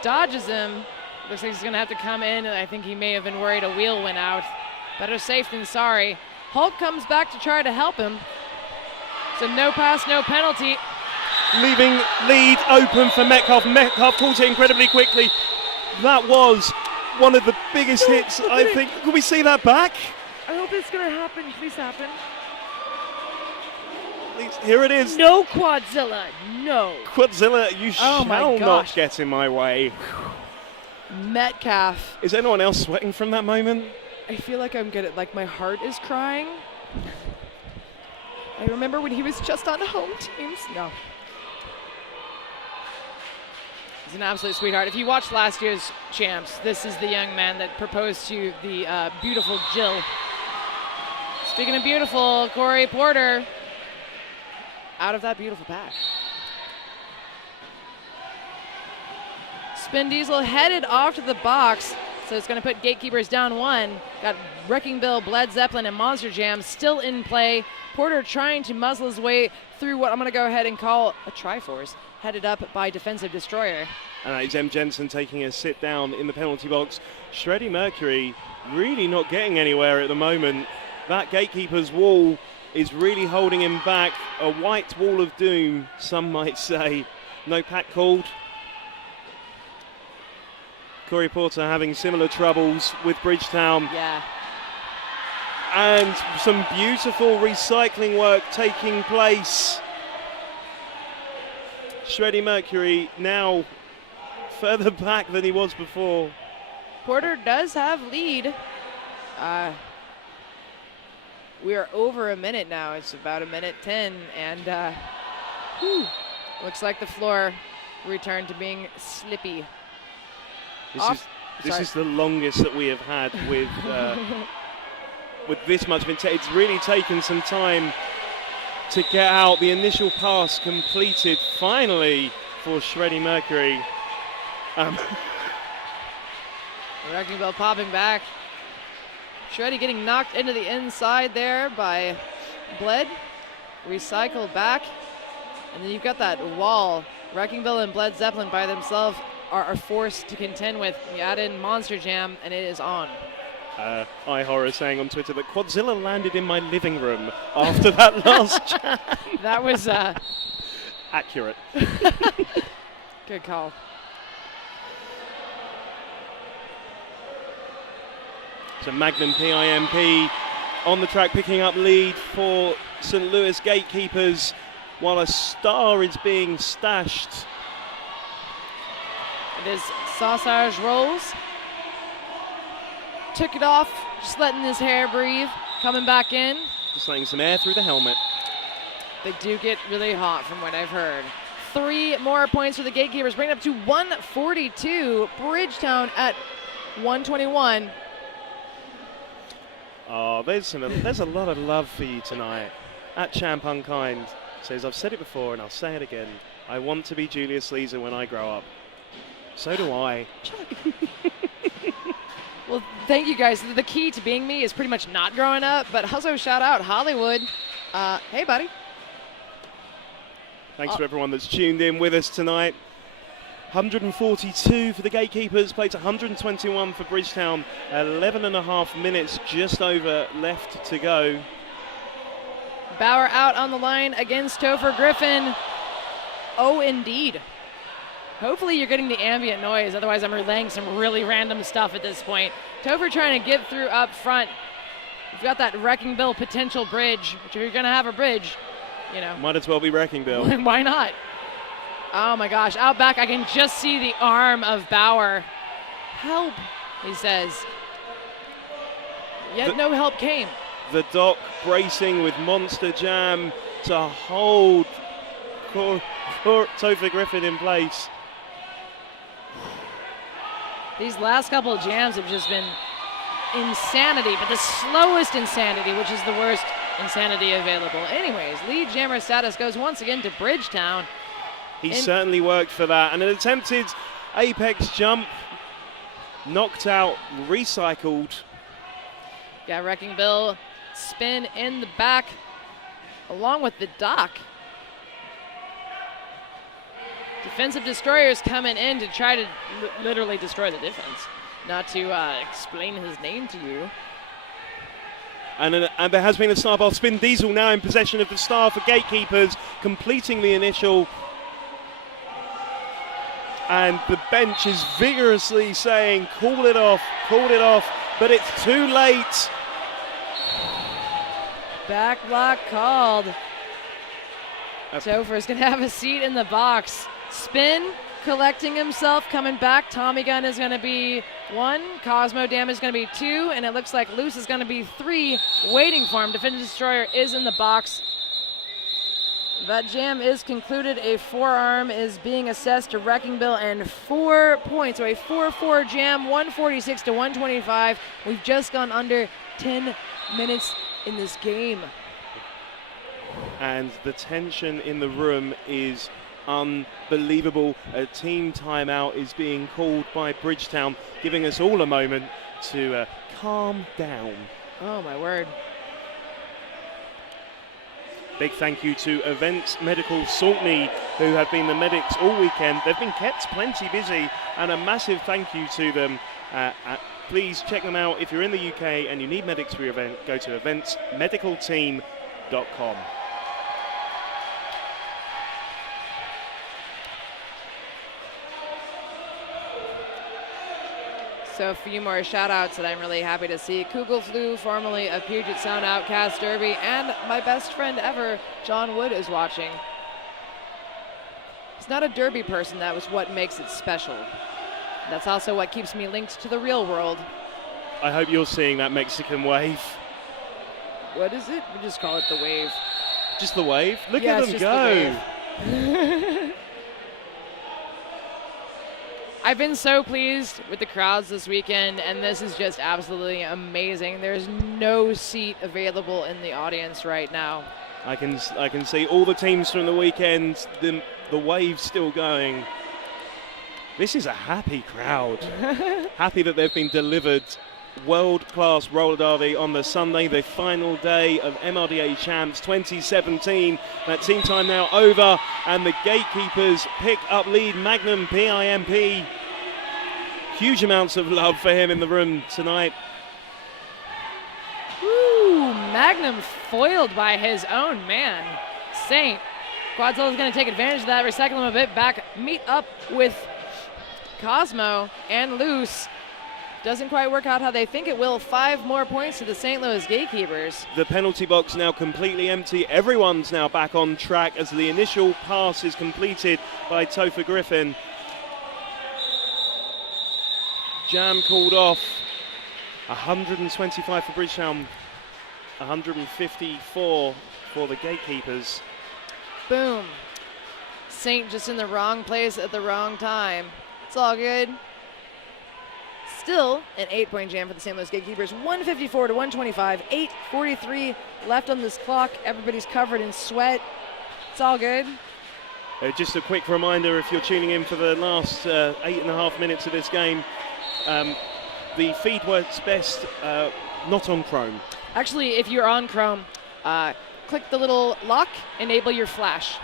Dodges him. Looks like he's going to have to come in, and I think he may have been worried a wheel went out. Better safe than sorry. Hulk comes back to try to help him. So no pass, no penalty. Leaving lead open for Metcalf. Metcalf caught it incredibly quickly. That was one of the biggest hits, I think. Can we see that back? I hope it's going to happen. Please happen. Here it is. No Quadzilla, no. Quadzilla, you shall not get in my way. Metcalf. Is anyone else sweating from that moment? I feel like I'm good at, like, my heart is crying. I remember when he was just on home teams. No. He's an absolute sweetheart. If you watched last year's champs, this is the young man that proposed to the beautiful Jill. Speaking of beautiful, Corey Porter out of that beautiful pack. Spin Diesel headed off to the box, so it's going to put Gatekeepers down 1. Got Wrecking Bill, Bled Zeppelin, and Monster Jam still in play. Porter trying to muzzle his way through what I'm going to go ahead and call a Triforce, headed up by Defensive Destroyer. And that is M. Jensen taking a sit down in the penalty box. Shreddy Mercury really not getting anywhere at the moment. That Gatekeepers wall is really holding him back. A white wall of doom, some might say. No pack called. Corey Porter having similar troubles with Bridgetown. Yeah. And some beautiful recycling work taking place. Shreddy Mercury now further back than he was before. Porter does have lead. We are over a minute now. It's about 1:10, and looks like the floor returned to being slippy. This is the longest that we have had with with this much of intensity. It's really taken some time to get out. The initial pass completed finally for Shreddy Mercury. Wrecking Bell popping back. Shreddy getting knocked into the inside there by Bled. Recycled back. And then you've got that wall. Wrecking Bell and Bled Zeppelin by themselves are forced to contend with. You add in Monster Jam, and it is on. iHorror saying on Twitter that Quadzilla landed in my living room after that last jam. That was accurate. Good call. So Magnum PIMP on the track picking up lead for St Louis Gatekeepers while a star is being stashed. It is Sausage Rolls. Took it off, just letting his hair breathe. Coming back in. Just letting some air through the helmet. They do get really hot from what I've heard. 3 more points for the Gatekeepers, bringing up to 142. Bridgetown at 121. Oh, there's a lot of love for you tonight. At Champ Unkind says, I've said it before and I'll say it again. I want to be Julius Leeser when I grow up. So do I. Well, thank you guys. The key to being me is pretty much not growing up, but also shout out Hollywood. Hey, buddy. Thanks to everyone that's tuned in with us tonight. 142 for the Gatekeepers, played 121 for Bridgetown. 11.5 minutes just over left to go. Bauer out on the line against Topher Griffin. Oh, indeed. Hopefully you're getting the ambient noise, otherwise I'm relaying some really random stuff at this point. Topher trying to get through up front. You've got that Wrecking Bill potential bridge, which if you're going to have a bridge, you know. Might as well be Wrecking Bill. Why not? Oh my gosh, out back I can just see the arm of Bauer. Help, he says. Yet no help came. The Doc bracing with Monster Jam to hold Topher Griffin in place. These last couple of jams have just been insanity, but the slowest insanity, which is the worst insanity available. Anyways, lead jammer status goes once again to Bridgetown. He certainly worked for that. And an attempted apex jump, knocked out, recycled. Got Wrecking Bill spin in the back along with the Doc. Defensive destroyers coming in to try to literally destroy the defense. Not to explain his name to you. And there has been a star ball spin. Diesel now in possession of the star for Gatekeepers, completing the initial. And the bench is vigorously saying, call it off, but it's too late. Back block called. Topher's going to have a seat in the box. Spin, collecting himself, coming back. Tommy Gun is going to be 1. Cosmo Dam is going to be 2. And it looks like Loose is going to be 3, waiting for him. Defensive Destroyer is in the box. That jam is concluded. A forearm is being assessed to Wrecking Bill and 4 points. So a 4-4 jam, 146 to 125. We've just gone under 10 minutes in this game. And the tension in the room is unbelievable. A team timeout is being called by Bridgetown, giving us all a moment to calm down. Oh, my word. Big thank you to Events Medical Saltney, who have been the medics all weekend. They've been kept plenty busy, and a massive thank you to them. Please check them out. If you're in the UK and you need medics for your event, go to eventsmedicalteam.com. So a few more shout-outs that I'm really happy to see. Kugelflu, formerly of Puget Sound Outcast Derby, and my best friend ever, John Wood, is watching. He's not a Derby person. That was what makes it special. That's also what keeps me linked to the real world. I hope you're seeing that Mexican wave. What is it? We just call it the wave. Just the wave? Look Yeah, at them go. The I've been so pleased with the crowds this weekend, and this is just absolutely amazing. There's no seat available in the audience right now. I can see all the teams from the weekend, the wave's still going. This is a happy crowd. Happy that they've been delivered world-class roller derby on the Sunday, the final day of MRDA Champs 2017. That team time now over, and the Gatekeepers pick up lead. Magnum PIMP. Huge amounts of love for him in the room tonight. Woo! Magnum foiled by his own man, Saint. Quadzilla is going to take advantage of that, recycle him a bit back, meet up with Cosmo and Loose. Doesn't quite work out how they think it will. 5 more points to the St. Louis Gatekeepers. The penalty box now completely empty. Everyone's now back on track as the initial pass is completed by Topher Griffin. Jam called off. 125 for Bridgetown. 154 for the Gatekeepers. Boom. Saint just in the wrong place at the wrong time. It's all good. Still an 8-point jam for the St. Louis Gatekeepers. 154 to 125. 8:43 left on this clock. Everybody's covered in sweat. It's all good. Just a quick reminder, if you're tuning in for the last 8.5 minutes of this game, the feed works best not on Chrome. Actually, if you're on Chrome, click the little lock, enable your flash.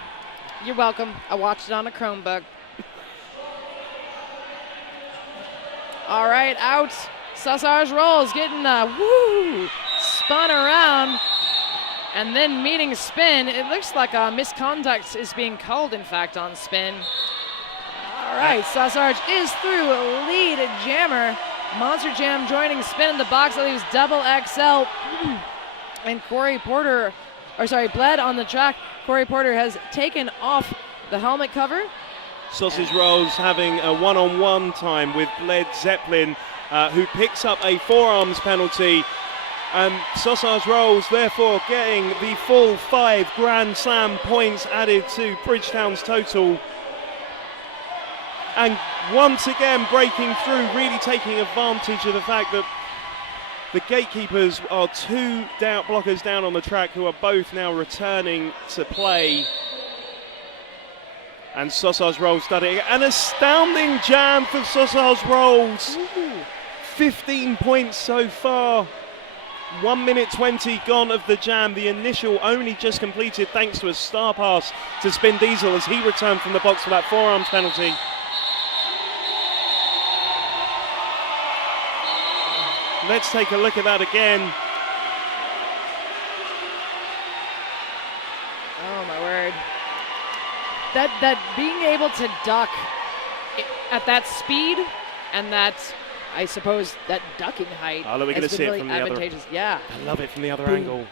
You're welcome. I watched it on a Chromebook. All right, out. Sassage rolls, getting spun around, and then meeting spin. It looks like a misconduct is being called, in fact, on spin. All right, Sassage is through. Lead jammer. Monster Jam joining spin in the box. That leaves double XL. And Bled on the track. Corey Porter has taken off the helmet cover. Sausage Rolls having a one-on-one time with Bled Zeppelin, who picks up a forearms penalty. And Sausage Rolls, therefore, getting the full 5 Grand Slam points added to Bridgetown's total. And once again breaking through, really taking advantage of the fact that the Gatekeepers are 2 blockers down on the track who are both now returning to play. And Sausage Rolls done it. An astounding jam for Sausage Rolls. 15 points so far. 1 minute 20 gone of the jam. The initial only just completed thanks to a star pass to Spin Diesel as he returned from the box for that forearms penalty. Let's take a look at that again. Oh my word. That being able to duck at that speed and that, I suppose, that ducking height are we going to see really it from the advantageous. other? Yeah. I love it from the other angle.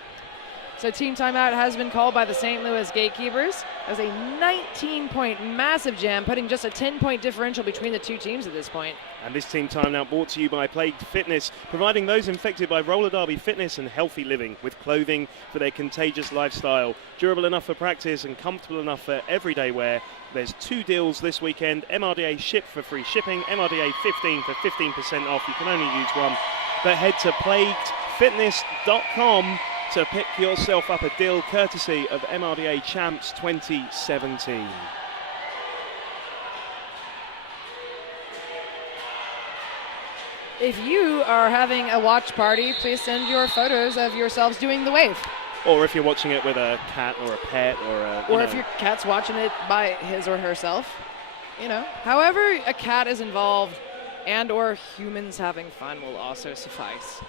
So team timeout has been called by the St. Louis Gatekeepers as a 19-point massive jam, putting just a 10-point differential between the two teams at this point. And this team timeout brought to you by Plagued Fitness, providing those infected by roller derby fitness and healthy living with clothing for their contagious lifestyle. Durable enough for practice and comfortable enough for everyday wear. There's 2 deals this weekend. MRDA ship for free shipping, MRDA 15 for 15% off. You can only use one. But head to plaguedfitness.com to pick yourself up a deal courtesy of MRDA Champs 2017. If you are having a watch party, please send your photos of yourselves doing the wave. Or if you're watching it with a cat or a pet or if your cat's watching it by his or herself. You know, however a cat is involved and or humans having fun will also suffice.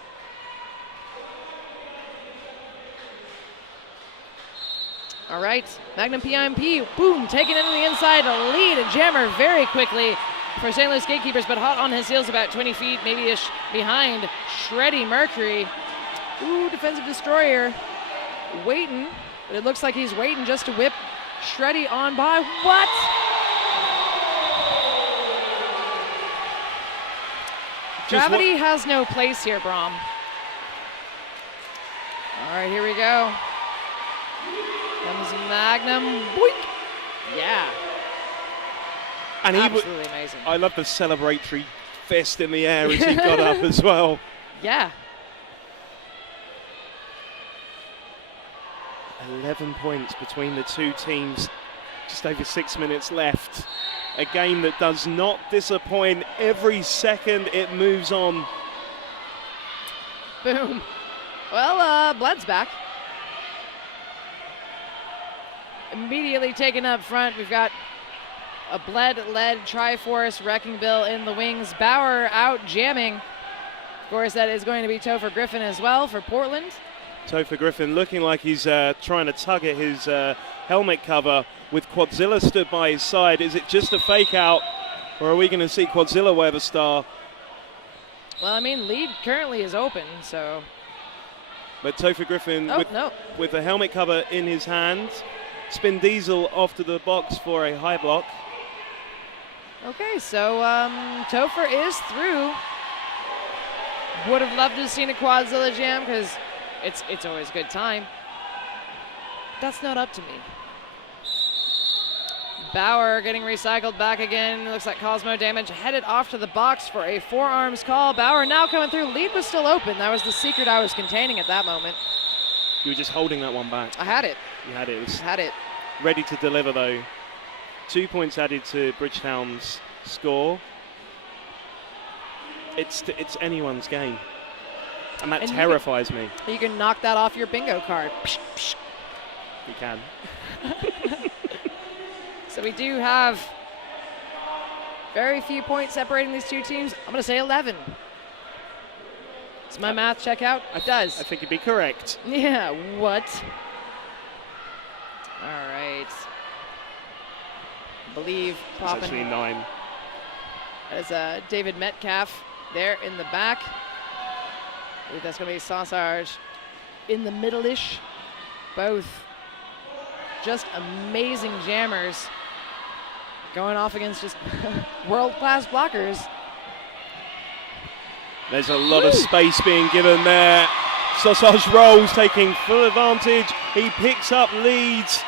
All right, Magnum PIMP, boom, taken into the inside, a lead, a jammer very quickly for St. Louis Gatekeepers, but hot on his heels about 20 feet, maybe-ish behind Shreddy Mercury. Ooh, defensive destroyer, waiting, but it looks like he's waiting just to whip Shreddy on by. What? Gravity has no place here, Brom. All right, here we go. Comes Magnum. Boink. Yeah. And absolutely amazing. I love the celebratory fist in the air as he got up as well. Yeah. 11 points between the two teams. Just over 6 minutes left. A game that does not disappoint. Every second it moves on. Boom. Well, Bled's back. Immediately taken up front. We've got a Bled-led Triforce Wrecking Bill in the wings. Bauer out jamming. Of course, that is going to be Topher Griffin as well for Portland. Topher Griffin looking like he's trying to tug at his helmet cover with Quadzilla stood by his side. Is it just a fake out, or are we going to see Quadzilla wear the star? Well, I mean, lead currently is open, so. But Topher Griffin with the helmet cover in his hand. Spin Diesel off to the box for a high block. Okay, so Topher is through. Would have loved to have seen a Quadzilla jam because it's always a good time. That's not up to me. Bauer getting recycled back again. Looks like Cosmo damage. Headed off to the box for a forearms call. Bauer now coming through. Lead was still open. That was the secret I was containing at that moment. You were just holding that one back. I had it. You had it. It was had it. Ready to deliver though. 2 points added to Bridgetown's score. It's anyone's game. And that terrifies me. You can knock that off your bingo card. You can. So we do have very few points separating these two teams. I'm going to say 11. Does my math check out? It does. I think you'd be correct. Yeah, what? All right. I believe popping. It's actually 9. As David Metcalf there in the back. I believe that's going to be Sausage in the middle-ish. Both just amazing jammers going off against just world-class blockers. There's a lot of space being given there Sausage Rolls taking full advantage. He picks up leads.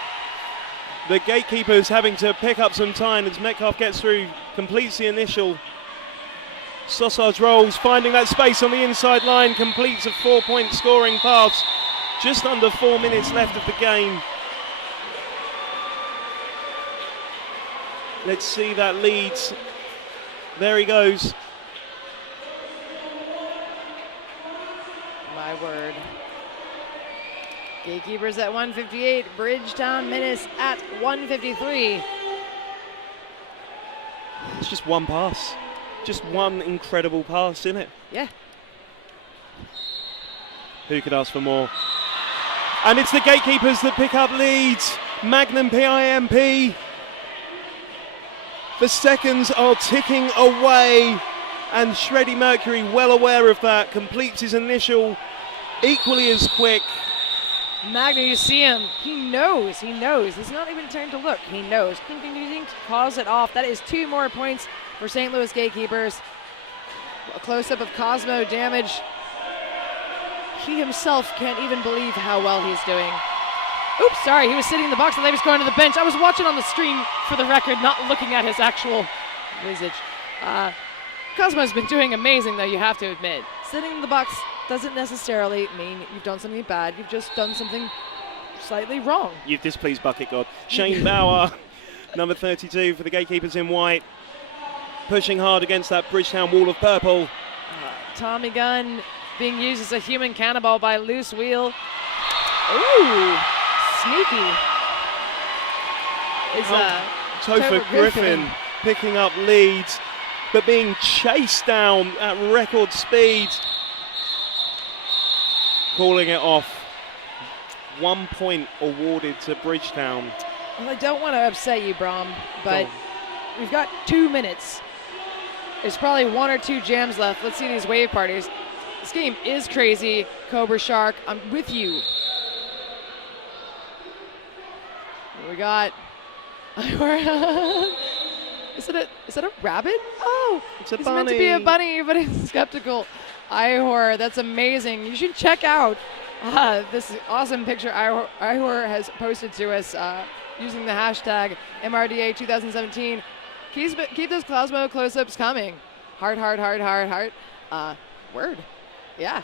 The Gatekeepers having to pick up some time as Metcalf gets through, completes the initial. Sausage Rolls finding that space on the inside line, completes a 4-point scoring pass. Just under 4 minutes left of the game. Let's see that leads. There he goes. My word. Gatekeepers at 158, Bridgetown Menace at 153. It's just one pass. Just one incredible pass, isn't it? Yeah. Who could ask for more? And it's the Gatekeepers that pick up leads. Magnum PIMP. The seconds are ticking away, and Shreddy Mercury, well aware of that, completes his initial equally as quick. Magnum, you see him. He knows. He's not even trying to look. He knows. Ding, ding, ding, ding. Calls it off. That is 2 more points for St. Louis Gatekeepers. A close-up of Cosmo damage. He himself can't even believe how well he's doing. Oops, sorry, he was sitting in the box and they was going to the bench. I was watching on the screen for the record, not looking at his actual visage. Cosmo's been doing amazing though, you have to admit. Sitting in the box doesn't necessarily mean you've done something bad, you've just done something slightly wrong. You've displeased Bucket God. Shane Bauer, number 32 for the Gatekeepers in white, pushing hard against that Bridgetown wall of purple. Tommy gun being used as a human cannonball by Loose Wheel. Ooh! Sneaky is Topher Griffin picking up leads, but being chased down at record speed. Calling it off. 1 point awarded to Bridgetown. Well, I don't want to upset you, Brom, but we've got 2 minutes. There's probably 1 or 2 jams left. Let's see these wave parties. This game is crazy. Cobra Shark, I'm with you. We got. Is it a rabbit? Oh, it's a bunny. It's bunny. Meant to be a bunny, but it's skeptical. Ihor, that's amazing. You should check out this awesome picture Ihor has posted to us using the hashtag MRDA 2017. Keep those Cosmo close-ups coming. Heart. Word. Yeah.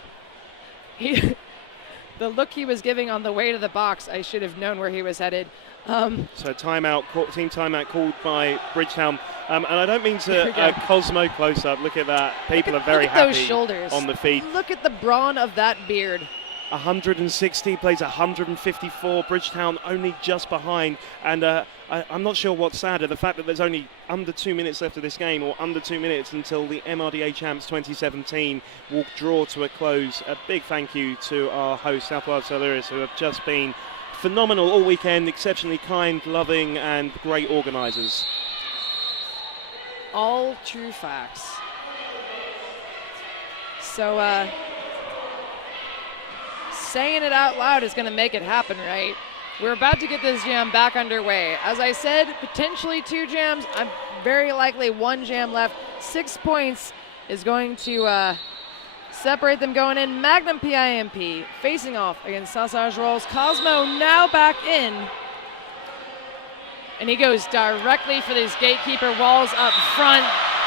The look he was giving on the way to the box, I should have known where he was headed. So team timeout called by Bridgetown. And I don't mean to Cosmo close-up. Look at that. People are very happy those shoulders on the feet. Look at the brawn of that beard. 160, plays 154. Bridgetown only just behind. And I'm not sure what's sadder, the fact that there's only under 2 minutes left of this game, or under 2 minutes until the MRDA Champs 2017 will draw to a close. A big thank you to our host, Southward St Louis, who have just been phenomenal all weekend, exceptionally kind, loving, and great organisers. All true facts. So, saying it out loud is going to make it happen, right? We're about to get this jam back underway. As I said, potentially 2 jams. I'm very likely 1 jam left. 6 points is going to separate them going in. Magnum PIMP facing off against Sausage Rolls. Cosmo now back in. And he goes directly for these Gatekeeper walls up front.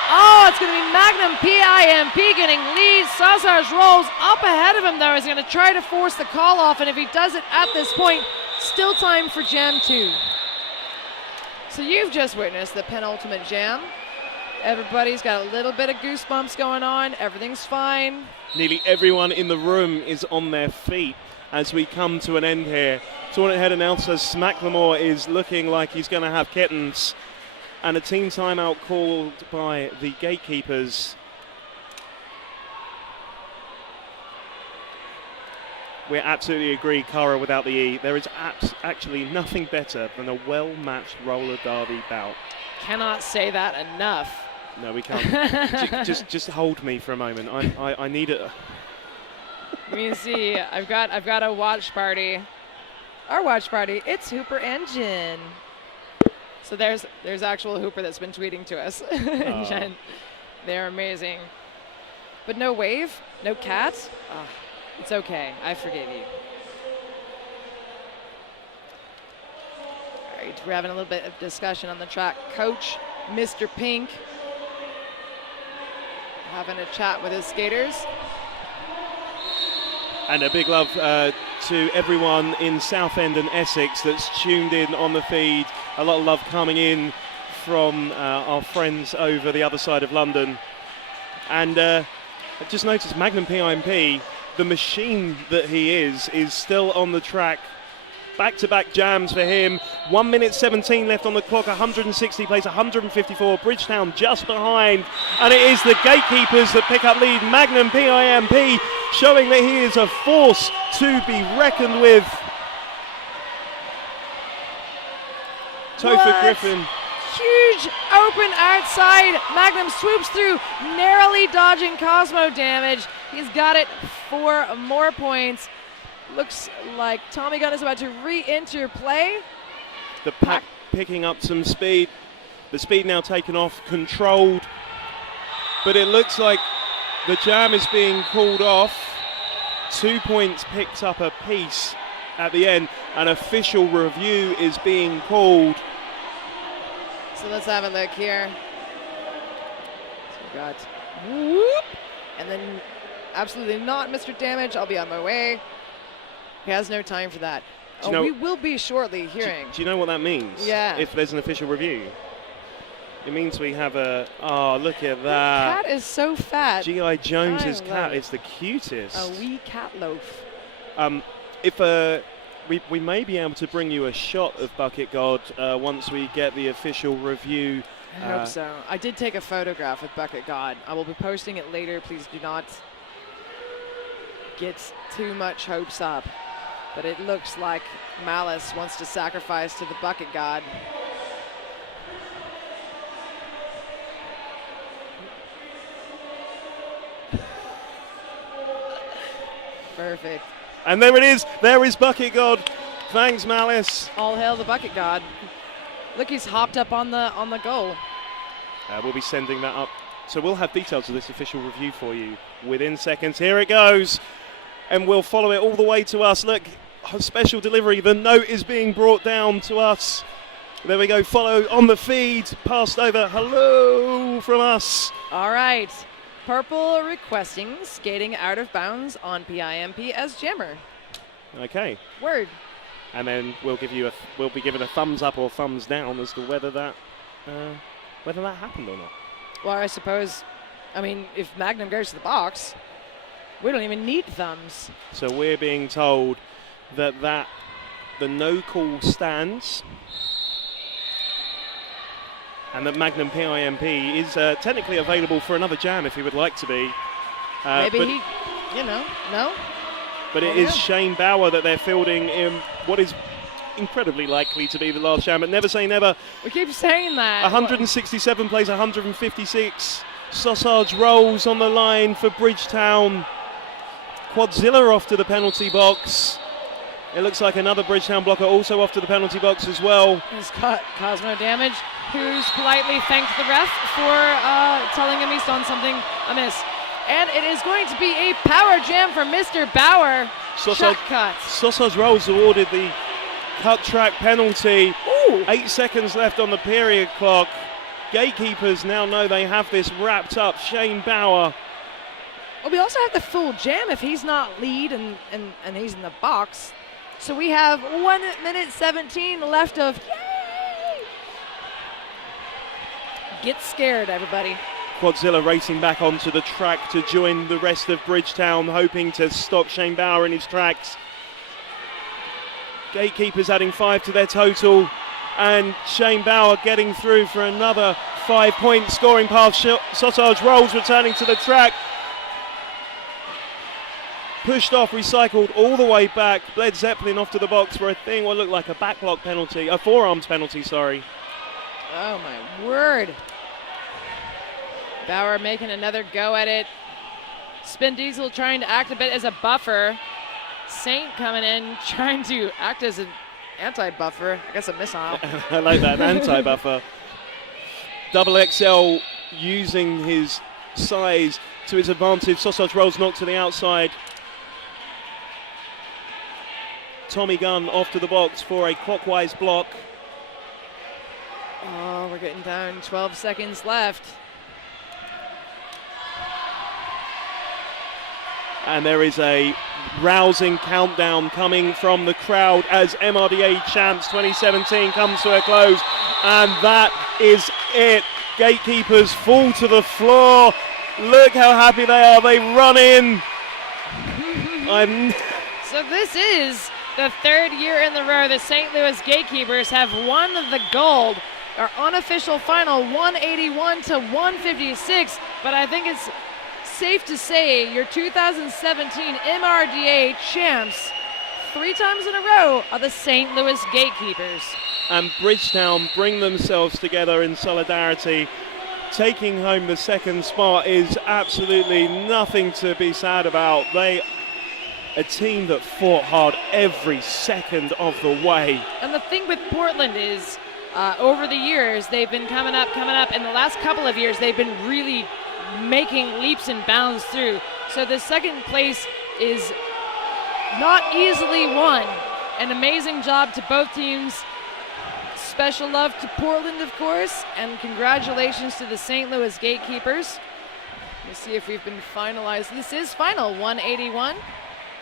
Oh, it's going to be Magnum PIMP getting lead. Sausage Rolls up ahead of him, though. He's going to try to force the call off, and if he does it at this point, still time for Jam 2. So you've just witnessed the penultimate jam. Everybody's got a little bit of goosebumps going on. Everything's fine. Nearly everyone in the room is on their feet as we come to an end here. Tournament head announcer Smacklemore is looking like he's going to have kittens. And a team timeout called by the Gatekeepers. We absolutely agree, Cara, without the E. There is actually nothing better than a well-matched roller derby bout. Cannot say that enough. No, we can't. just hold me for a moment. I need it. Let me see. I've got a watch party. Our watch party. It's Hooper Engine. So there's actual Hooper that's been tweeting to us. They're amazing. But no wave, no cat. It's okay. I forgive you. All right, we're having a little bit of discussion on the track. Coach, Mr. Pink, having a chat with his skaters. And a big love to everyone in Southend and Essex that's tuned in on the feed. A lot of love coming in from our friends over the other side of London. And I just noticed Magnum PIMP, the machine that he is still on the track. Back-to-back jams for him. 1 minute 17 left on the clock. 160 plays 154. Bridgetown just behind. And it is the Gatekeepers that pick up lead. Magnum PIMP showing that he is a force to be reckoned with. Topher Griffin. Huge open outside. Magnum swoops through, narrowly dodging Cosmo damage. He's got it 4 more points. Looks like Tommy Gunn is about to re-enter play. The pack picking up some speed. The speed now taken off, controlled. But it looks like the jam is being called off. 2 points picked up apiece at the end. An official review is being called. So let's have a look here. So we got whoop, and then absolutely not Mr. Damage. I'll be on my way. He has no time for that. We will be shortly hearing. Do you know what that means? Yeah. If there's an official review? It means we have a, oh, look at that. The cat is so fat. G.I. Jones's cat is the cutest. A wee cat loaf. We may be able to bring you a shot of Bucket God once we get the official review. I hope so. I did take a photograph with Bucket God. I will be posting it later. Please do not get too much hopes up. But it looks like Malice wants to sacrifice to the Bucket God. Perfect. And there it is. There is Bucket God. Thanks, Malice. All hail the Bucket God. Look, he's hopped up on the goal. We'll be sending that up. So we'll have details of this official review for you within seconds. Here it goes. And we'll follow it all the way to us. Look, a special delivery. The note is being brought down to us. There we go. Follow on the feed. Passed over. Hello from us. All right. Purple requesting skating out of bounds on PIMP as jammer. Okay. Word. And then we'll be given a thumbs up or thumbs down as to whether that happened or not. Well, I suppose, if Magnum goes to the box, we don't even need thumbs. So we're being told that the no call stands, and that Magnum PIMP is technically available for another jam if he would like to be. Maybe no. But it is Shane Bauer that they're fielding in what is incredibly likely to be the last jam, but never say never. We keep saying that. 167 plays 156. Sausage rolls on the line for Bridgetown. Quadzilla off to the penalty box. It looks like another Bridgetown blocker also off to the penalty box as well. He's got Cosmo Damage, who's politely thanked the ref for telling him he's done something amiss. And it is going to be a power jam for Mr. Bauer. Shot cut. Sausage rolls awarded the cut track penalty. Ooh. 8 seconds left on the period clock. Gatekeepers now know they have this wrapped up. Shane Bauer. Well, we also have the full jam if he's not lead and he's in the box. So we have 1 minute 17 left of. Yay! Get scared, everybody. Quadzilla racing back onto the track to join the rest of Bridgetown, hoping to stop Shane Bauer in his tracks. Gatekeepers adding 5 to their total, and Shane Bauer getting through for another 5-point scoring path. Sausage rolls returning to the track. Pushed off, recycled all the way back. Bled Zeppelin off to the box for what looked like a backblock penalty, a forearms penalty, sorry. Oh my word. Bauer making another go at it. Spin Diesel trying to act a bit as a buffer. Saint coming in, trying to act as an anti-buffer. I guess a missile. I like that, an anti-buffer. Double XL using his size to his advantage. Sausage rolls knocked to the outside. Tommy Gunn off to the box for a clockwise block. Oh, we're getting down. 12 seconds left. And there is a rousing countdown coming from the crowd as MRDA Champs 2017 comes to a close. And that is it. Gatekeepers fall to the floor. Look how happy they are. They run in. So this is the third year in the row the St. Louis Gatekeepers have won the gold. Our unofficial final 181 to 156. But I think it's safe to say your 2017 MRDA champs 3 times in a row are the St. Louis Gatekeepers. And Bridgetown bring themselves together in solidarity. Taking home the second spot is absolutely nothing to be sad about. They a team that fought hard every second of the way. And the thing with Portland is over the years they've been coming up. In the last couple of years they've been really making leaps and bounds through. So the second place is not easily won. An amazing job to both teams. Special love to Portland, of course, and congratulations to the St. Louis Gatekeepers. Let's see if we've been finalized. This is final 181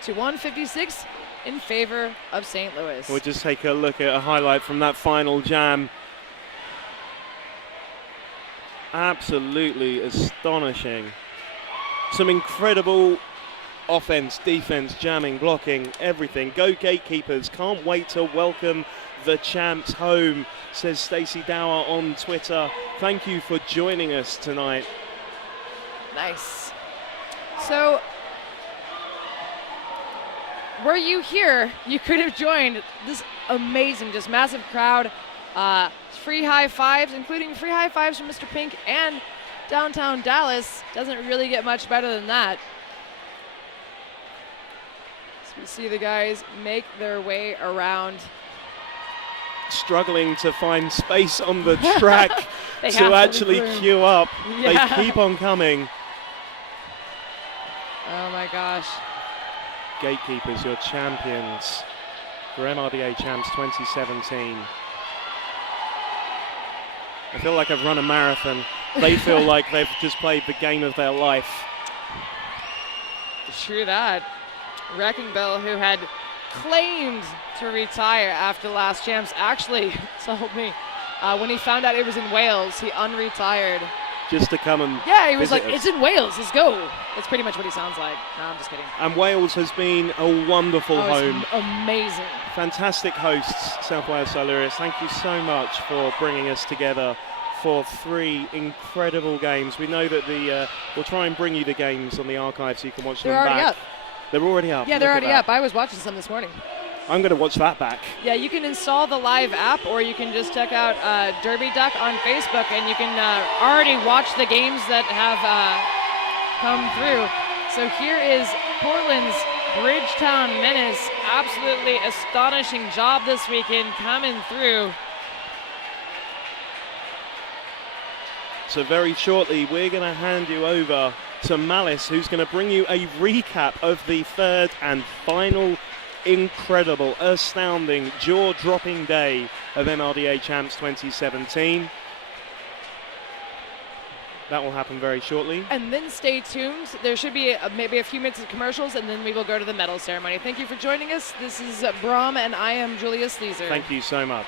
to 156 in favor of St. Louis. We'll just take a look at a highlight from that final jam. Absolutely astonishing. Some incredible offense, defense, jamming, blocking, everything. Go Gatekeepers. Can't wait to welcome the champs home, says Stacey Dower on Twitter. Thank you for joining us tonight. Nice. So, were you here, you could have joined this amazing, just massive crowd. Free high fives, including free high fives from Mr. Pink and downtown Dallas. Doesn't really get much better than that. So we see the guys make their way around. Struggling to find space on the track to actually queue up. Yeah. They keep on coming. Oh my gosh. Gatekeepers, your champions for MRDA Champs 2017. I feel like I've run a marathon. They feel like they've just played the game of their life. True that. Wrecking Bell, who had claimed to retire after the last champs, actually told me when he found out it was in Wales, he unretired. Just to come and yeah, he was like, us. it's in Wales, let's go. That's pretty much what he sounds like. No, I'm just kidding. And Wales has been a wonderful home. Amazing. Fantastic hosts, South Wales Silurius. Thank you so much for bringing us together for 3 incredible games. We know that we'll try and bring you the games on the archive so you can watch them back. They're already up. They're already up. Yeah, they're already up. I was watching some this morning. I'm going to watch that back. Yeah, you can install the live app, or you can just check out Derby Duck on Facebook, and you can already watch the games that have come through. So here is Portland's Bridgetown Menace. Absolutely astonishing job this weekend coming through. So very shortly, we're going to hand you over to Malice, who's going to bring you a recap of the third and final incredible, astounding, jaw-dropping day of MRDA Champs 2017. That will happen very shortly. And then stay tuned. There should be maybe a few minutes of commercials, and then we will go to the medal ceremony. Thank you for joining us. This is Brom, and I am Julia Sleazer. Thank you so much.